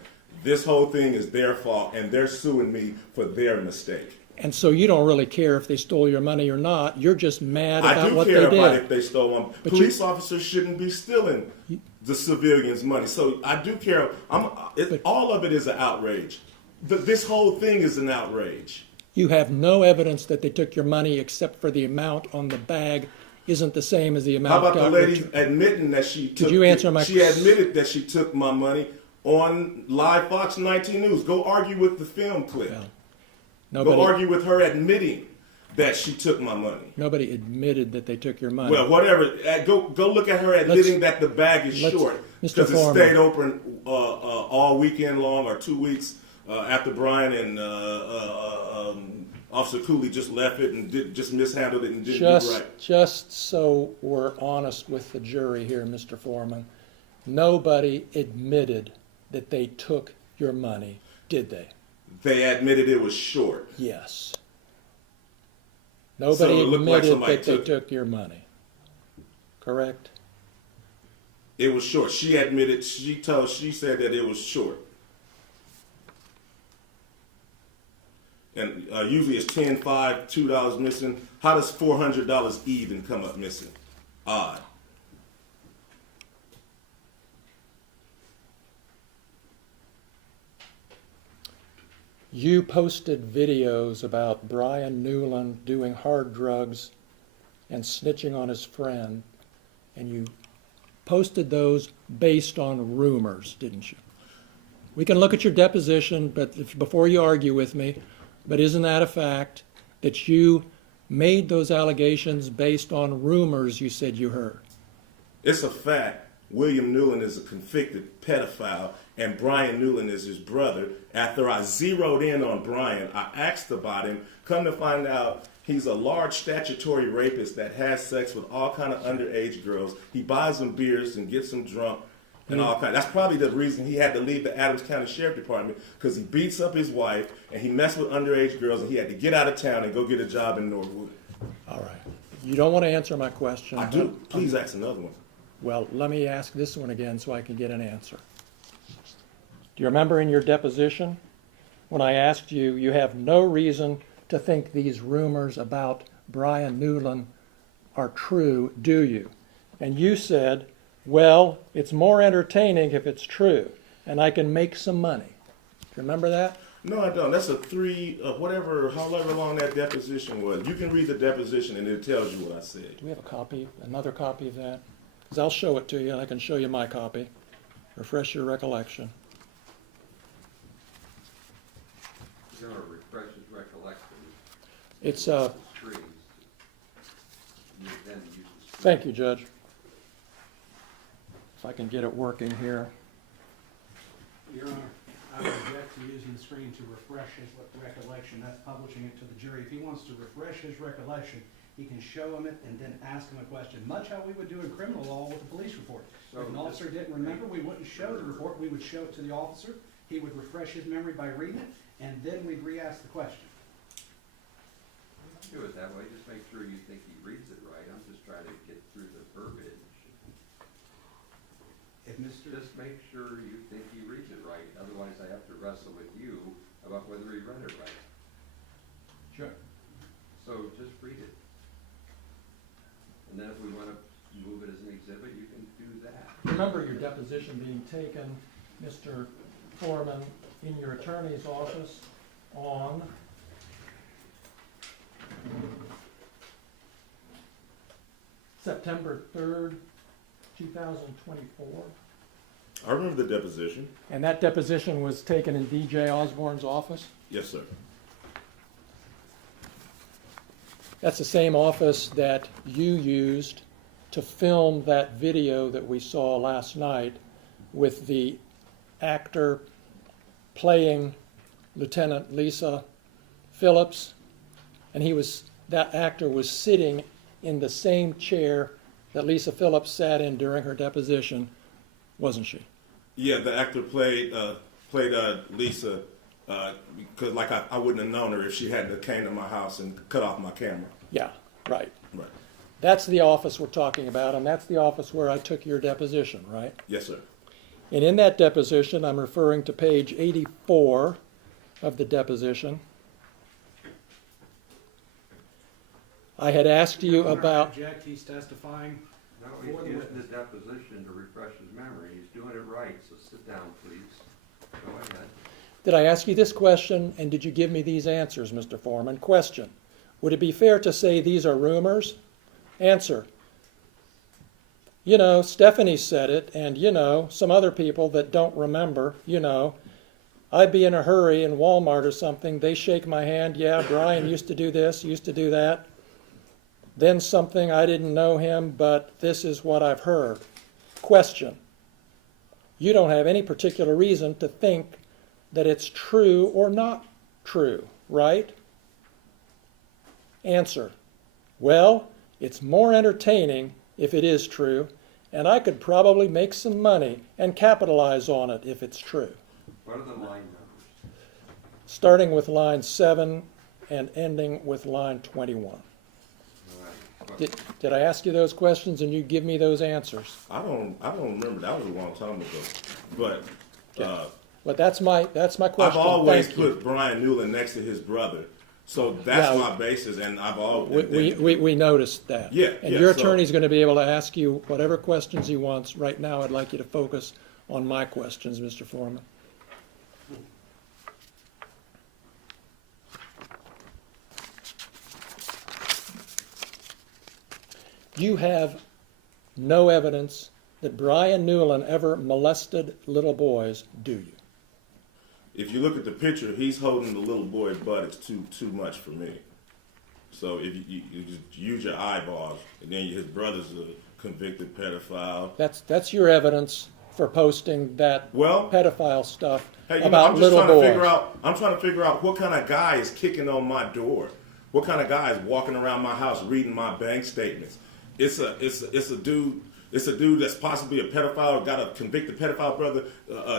This whole thing is their fault, and they're suing me for their mistake. And so you don't really care if they stole your money or not. You're just mad I about do what care they about did. if they stole one. But Police officers shouldn't be stealing the civilians' money. So I do care. All of it is an outrage. This whole thing is an outrage. You have no evidence that they took your money except for the amount on the bag isn't the same as the How amount. about the got lady returned. admitting that she took? you answer my- She admitted that she took my money on live Fox 19 News. Go argue with the film clip. Well, Go nobody, argue with her admitting that she took my money. nobody admitted that they took your money. Well, whatever. Go look at her admitting that the bag is let's- short Mr. because it Foreman. stayed open all weekend long or 2 weeks after Brian and Officer Cooley just left it and just mishandled it and didn't do right. Just so we're honest with the jury here, Mr. Foreman, nobody admitted that they took your money, did they? They admitted it was short. Yes. So Nobody it looked like admitted somebody that they took- took your money. Correct? It was short. She admitted. She said that it was short. And usually it's 10, 5, $2 missing. How does $400 even come up missing? Odd. You posted videos about Brian Newland doing hard drugs and snitching on his friend, and you posted those based on rumors, didn't you? We can look at your deposition, but before you argue with me, but isn't that a fact that you made those allegations based on rumors you said you heard? It's a fact. William Newland is a convicted pedophile, and Brian Newland is his brother. After I zeroed in on Brian, I asked about him. Come to find out, he's a large statutory rapist that has sex with all kind of underage girls. He buys them beers and gets them drunk and all kind. That's probably the reason he had to leave the Adams County Sheriff Department, because he beats up his wife and he messed with underage girls, and he had to get out of town and go get a job in Norwood. All right. You don't want to answer my question. I do. Please ask another one. Well, let me ask this one again so I can get an answer. Do you remember in your deposition when I asked you, you have no reason to think these rumors about Brian Newland are true, do you? And you said, well, it's more entertaining if it's true, and I can make some money. Do you remember that? No, I don't. That's a however long that deposition was. You can read the deposition and it tells you what I said. Do we have a copy, another copy of that? Because I'll show it to you, and I can show you my copy. Refresh your recollection. You're going to refresh his recollection. It's, Trees. You then use the thank you, Judge. If I can get it working here. Your Honor, I would object to using the screen to refresh his recollection. That's publishing it to the jury. If he wants to refresh his recollection, he can show him it and then ask him a question, much how we would do in criminal law with a police report. If an officer didn't remember, we wouldn't show the report, we would show it to the officer. He would refresh his memory by reading it, and then we'd re-ask the question. Do it that way, just make sure you think he reads it right. I'm just trying to get through the verbiage. If Mr. Just make sure you think he reads it right, otherwise I have to wrestle with you about whether he read it right. Sure. So just read it. And then if we want to move it as an exhibit, you can do that. Remember your deposition being taken, Mr. Foreman, in your attorney's office on September 3rd, 2024. I remember the deposition. And that deposition was taken in D.J. Osborne's office? Yes, sir. That's the same office that you used to film that video that we saw last night with the actor playing Lieutenant Lisa Phillips, and that actor was sitting in the same chair that Lisa Phillips sat in during her deposition, wasn't she? Yeah, the actor played Lisa because I wouldn't have known her if she hadn't came to my house and cut off my camera. Yeah, right. Right. That's the office we're talking about, and that's the office where I took your deposition, right? Yes, sir. And in that deposition, I'm referring to page 84 of the deposition. I had asked you Your Honor, I about, object, he's testifying. No, For he's the using witness. the deposition to refresh his memory. He's doing it right, so sit down, please. Go ahead. did I ask you this question and did you give me these answers, Mr. Foreman? Question, would it be fair to say these are rumors? Answer, you know, Stephanie said it, and you know, some other people that don't remember, you know, I'd be in a hurry in Walmart or something, they shake my hand, yeah, Brian used to do this, used to do that. Then something, I didn't know him, but this is what I've heard. Question, you don't have any particular reason to think that it's true or not true, right? Answer, well, it's more entertaining if it is true, and I could probably make some money and capitalize on it if it's true. What are the line numbers? Starting with line 7 and ending with line 21. All right. Did I ask you those questions and you give me those answers? I don't remember. That was a long time ago. But But that's my question. I've always Thank you. put Brian Newland next to his brother. So that's Yeah. my basis, and I've always... We noticed that. Yeah, And yeah, your so- attorney's going to be able to ask you whatever questions he wants. Right now, I'd like you to focus on my questions, Mr. Foreman. You have no evidence that Brian Newland ever molested little boys, do you? If you look at the picture, he's holding the little boy butt. It's too much for me. So if you just use your eyeballs, and then his brother's a convicted pedophile. That's your evidence for posting that Well, pedophile stuff hey, you know, about I'm just little trying to boys. figure out. I'm trying to figure out what kind of guy is kicking on my door. What kind of guy is walking around my house reading my bank statements? It's a dude. It's a dude that's possibly a pedophile, got a convicted pedophile brother,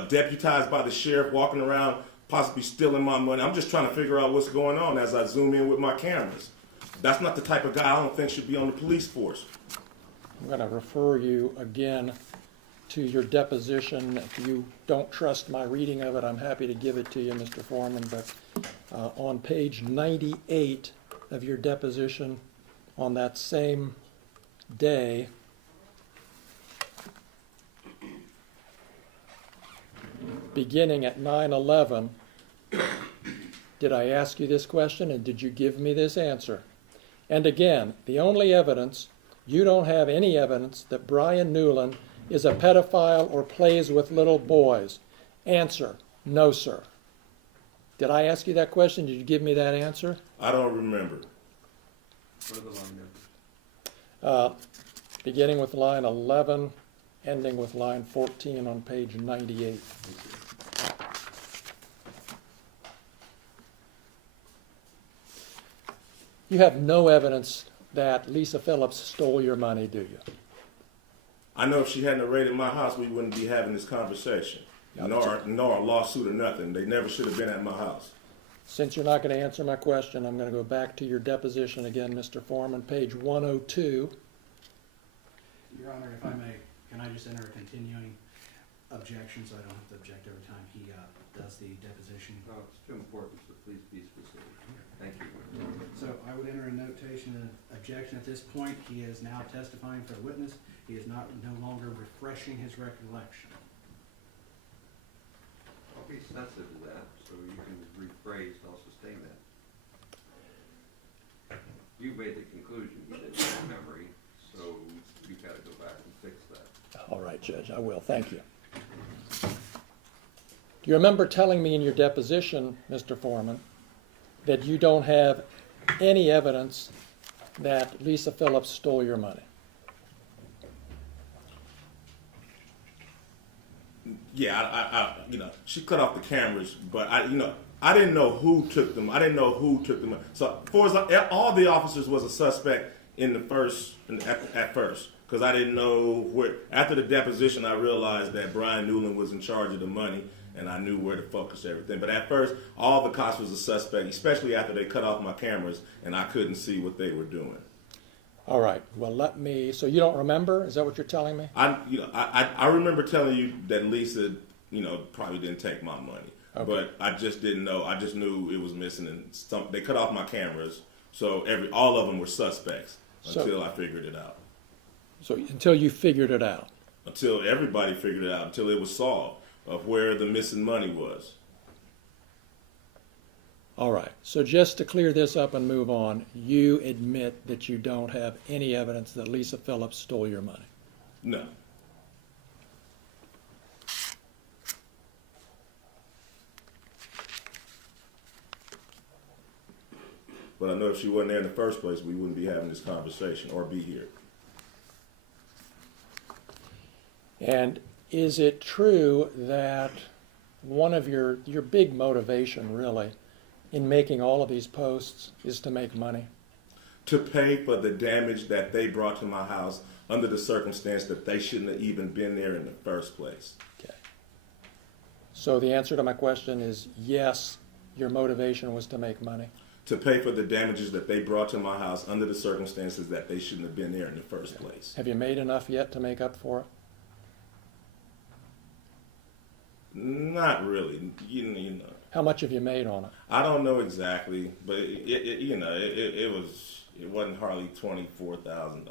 deputized by the sheriff, walking around, possibly stealing my money. I'm just trying to figure out what's going on as I zoom in with my cameras. That's not the type of guy I don't think should be on the police force. I'm going to refer you again to your deposition. If you don't trust my reading of it, I'm happy to give it to you, Mr. Foreman. But on page 98 of your deposition, on that same day, beginning at 9/11, did I ask you this question and did you give me this answer? And again, the only evidence, you don't have any evidence that Brian Newland is a pedophile or plays with little boys. Answer, no, sir. Did I ask you that question? Did you give me that answer? I don't remember. What are the line numbers? Beginning with line 11, ending with line 14 on page 98. You have no evidence that Lisa Phillips stole your money, do you? I know if she hadn't raided my house, we wouldn't be having this conversation. Yeah, Nor a lawsuit or nothing. They never should have been at my house. Since you're not going to answer my question, I'm going to go back to your deposition again, Mr. Foreman, page 102. Your Honor, if I may, can I just enter a continuing objection so I don't have to object every time he does the deposition? No, it's too important, so please be specific. Thank you. So I would enter a notation of objection at this point. He is now testifying for the witness. He is no longer refreshing his recollection. I'll be sensitive to that, so you can rephrase, I'll sustain that. You made the conclusion he didn't have memory, so you've got to go back and fix that. All right, Judge, I will. Thank you. Do you remember telling me in your deposition, Mr. Foreman, that you don't have any evidence that Lisa Phillips stole your money? Yeah, I she cut off the cameras, but I didn't know who took them. I didn't know who took them. So, all the officers was a suspect in the at first, because I didn't know where. After the deposition, I realized that Brian Newland was in charge of the money, and I knew where to focus everything. But at first, all the cops was a suspect, especially after they cut off my cameras, and I couldn't see what they were doing. All right, well, so you don't remember? Is that what you're telling me? I remember telling you that Lisa, probably didn't take my money. Okay. But I just didn't know. I just knew it was missing, and they cut off my cameras, so all of them were suspects until I figured it out. So until you figured it out. Until everybody figured it out, until it was solved of where the missing money was. All right, so just to clear this up and move on, you admit that you don't have any evidence that Lisa Phillips stole your money? No. But I know if she wasn't there in the first place, we wouldn't be having this conversation or be here. And is it true that one of your big motivation, really, in making all of these posts is to make money? To pay for the damage that they brought to my house under the circumstance that they shouldn't have even been there in the first place. Okay. So the answer to my question is yes, your motivation was to make money? To pay for the damages that they brought to my house under the circumstances that they shouldn't have been there in the first place. Have you made enough yet to make up for it? Not really. You know. How much have you made on it? I don't know exactly, but it wasn't hardly $24,000.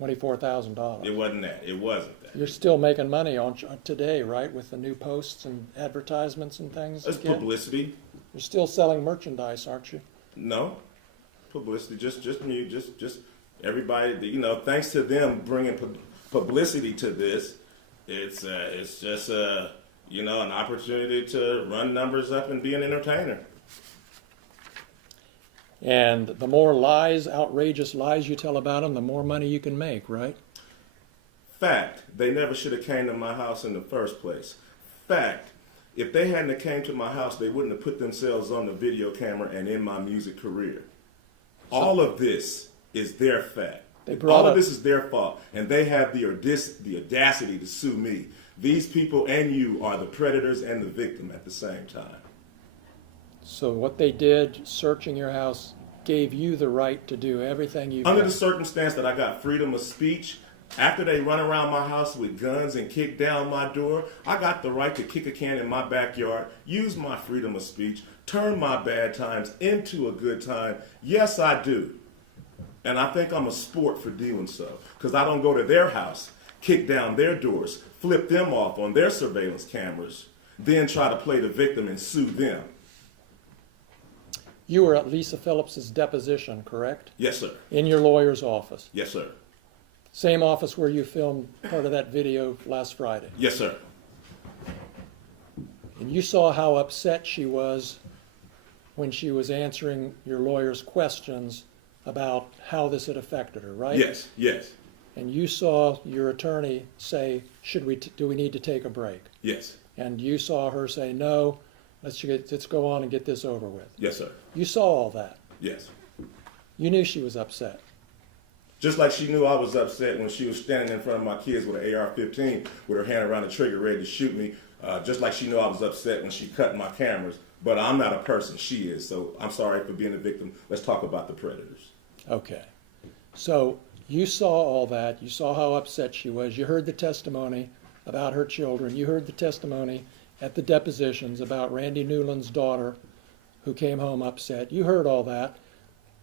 $24,000. It wasn't that. It wasn't that. You're still making money on today, right, with the new posts and advertisements and things? It's again? publicity. You're still selling merchandise, aren't you? No, publicity. Just me. Just everybody. Thanks to them bringing publicity to this, it's just an opportunity to run numbers up and be an entertainer. And the more lies, outrageous lies you tell about them, the more money you can make, right? Fact, they never should have came to my house in the first place. Fact, if they hadn't have came to my house, they wouldn't have put themselves on the video camera and in my music career. All of this is their fact. All of this is their fault, and they have the audacity to sue me. These people and you are the predators and the victim at the same time. So what they did, searching your house, gave you the right to do everything you Under the circumstance that I got freedom of speech, after they run around my house with guns and kick down my door, I got the right to kick a can in my backyard, use my freedom of speech, turn my bad times into a good time. Yes, I do. And I think I'm a sport for doing so, because I don't go to their house, kick down their doors, flip them off on their surveillance cameras, then try to play the victim and sue them. You were at Lisa Phillips's deposition, correct? Yes, sir. In your lawyer's office. Yes, sir. Same office where you filmed part of that video last Friday. Yes, sir. And you saw how upset she was when she was answering your lawyer's questions about how this had affected her, right? Yes, yes, And you saw your attorney say, do we need to take a break? yes, And you saw her say, no, let's go on and get this over with. yes, sir. You saw all that. Yes. You knew she was upset. Just like she knew I was upset when she was standing in front of my kids with an AR-15 with her hand around the trigger ready to shoot me. Just like she knew I was upset when she cut my cameras. But I'm not a person, she is. So I'm sorry for being a victim. Let's talk about the predators. Okay. So you saw all that. You saw how upset she was. You heard the testimony about her children. You heard the testimony at the depositions about Randy Newland's daughter who came home upset. You heard all that.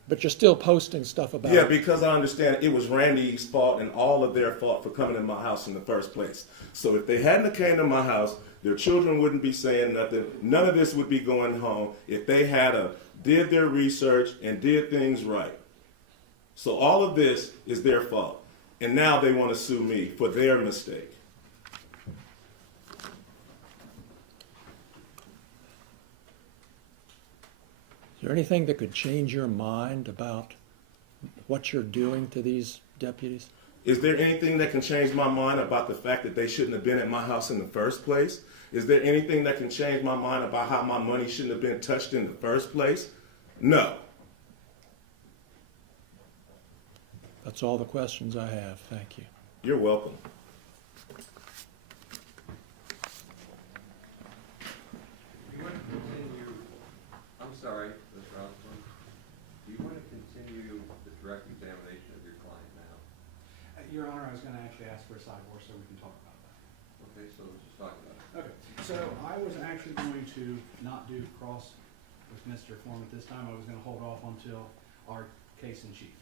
But you're still posting stuff about Yeah, it. because I understand it was Randy's fault and all of their fault for coming in my house in the first place. So if they hadn't came to my house, their children wouldn't be saying nothing. None of this would be going home if they did their research and did things right. So all of this is their fault. And now they want to sue me for their mistake. Is there anything that could change your mind about what you're doing to these deputies? Is there anything that can change my mind about the fact that they shouldn't have been at my house in the first place? Is there anything that can change my mind about how my money shouldn't have been touched in the first place? No. That's all the questions I have. Thank you. You're welcome. You want to continue, I'm sorry, Mr. Osborne, do you want to continue the direct examination of your Your Honor, I was gonna actually ask for a sidebar so we can talk about that. Okay, so let's just talk about it. Okay, so I was actually going to not do cross with Mr. Foreman this time. I was gonna hold off until our case in chief.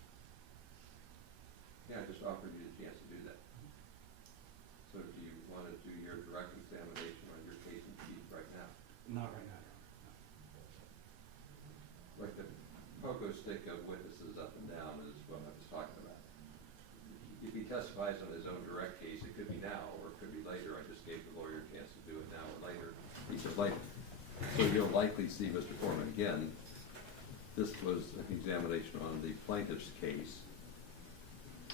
Yeah, I just offered you the chance to do that. So do you want to do your direct examination on your case in chief right now? Not right now, Your Honor. Like the pogo stick of witnesses up and down is what I was talking about. If he testifies on his own direct case, it could be now or it could be later. I just gave the lawyer a chance to do it now or later. He said later. So you'll likely see Mr. Foreman again. This was an examination on the plaintiff's case.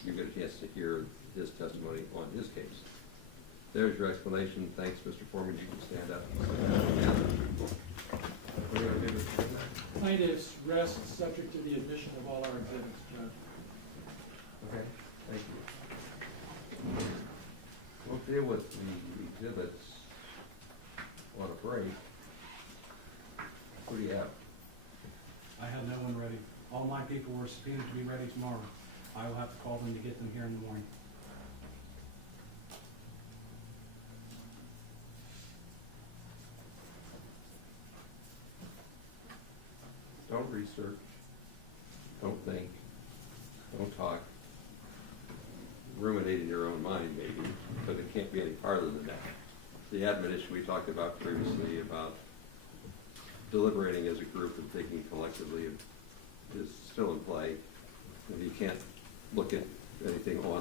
You get a chance to hear his testimony on his case. There's your explanation. Thanks, Mr. Foreman. You can stand up. What do you want to do, Mr. Foreman? Plaintiffs rest subject to the admission of all our exhibits, Judge. Okay, thank you. We'll deal with the exhibits on a break. Who do you have? I had no one ready. All my people were subpoenaed to be ready tomorrow. I will have to call them to get them here in the morning. Don't research, don't think, don't talk. Ruminate in your own mind maybe, but it can't be any farther than that. The admonition we talked about previously about deliberating as a group and thinking collectively is still in play. And you can't look at anything on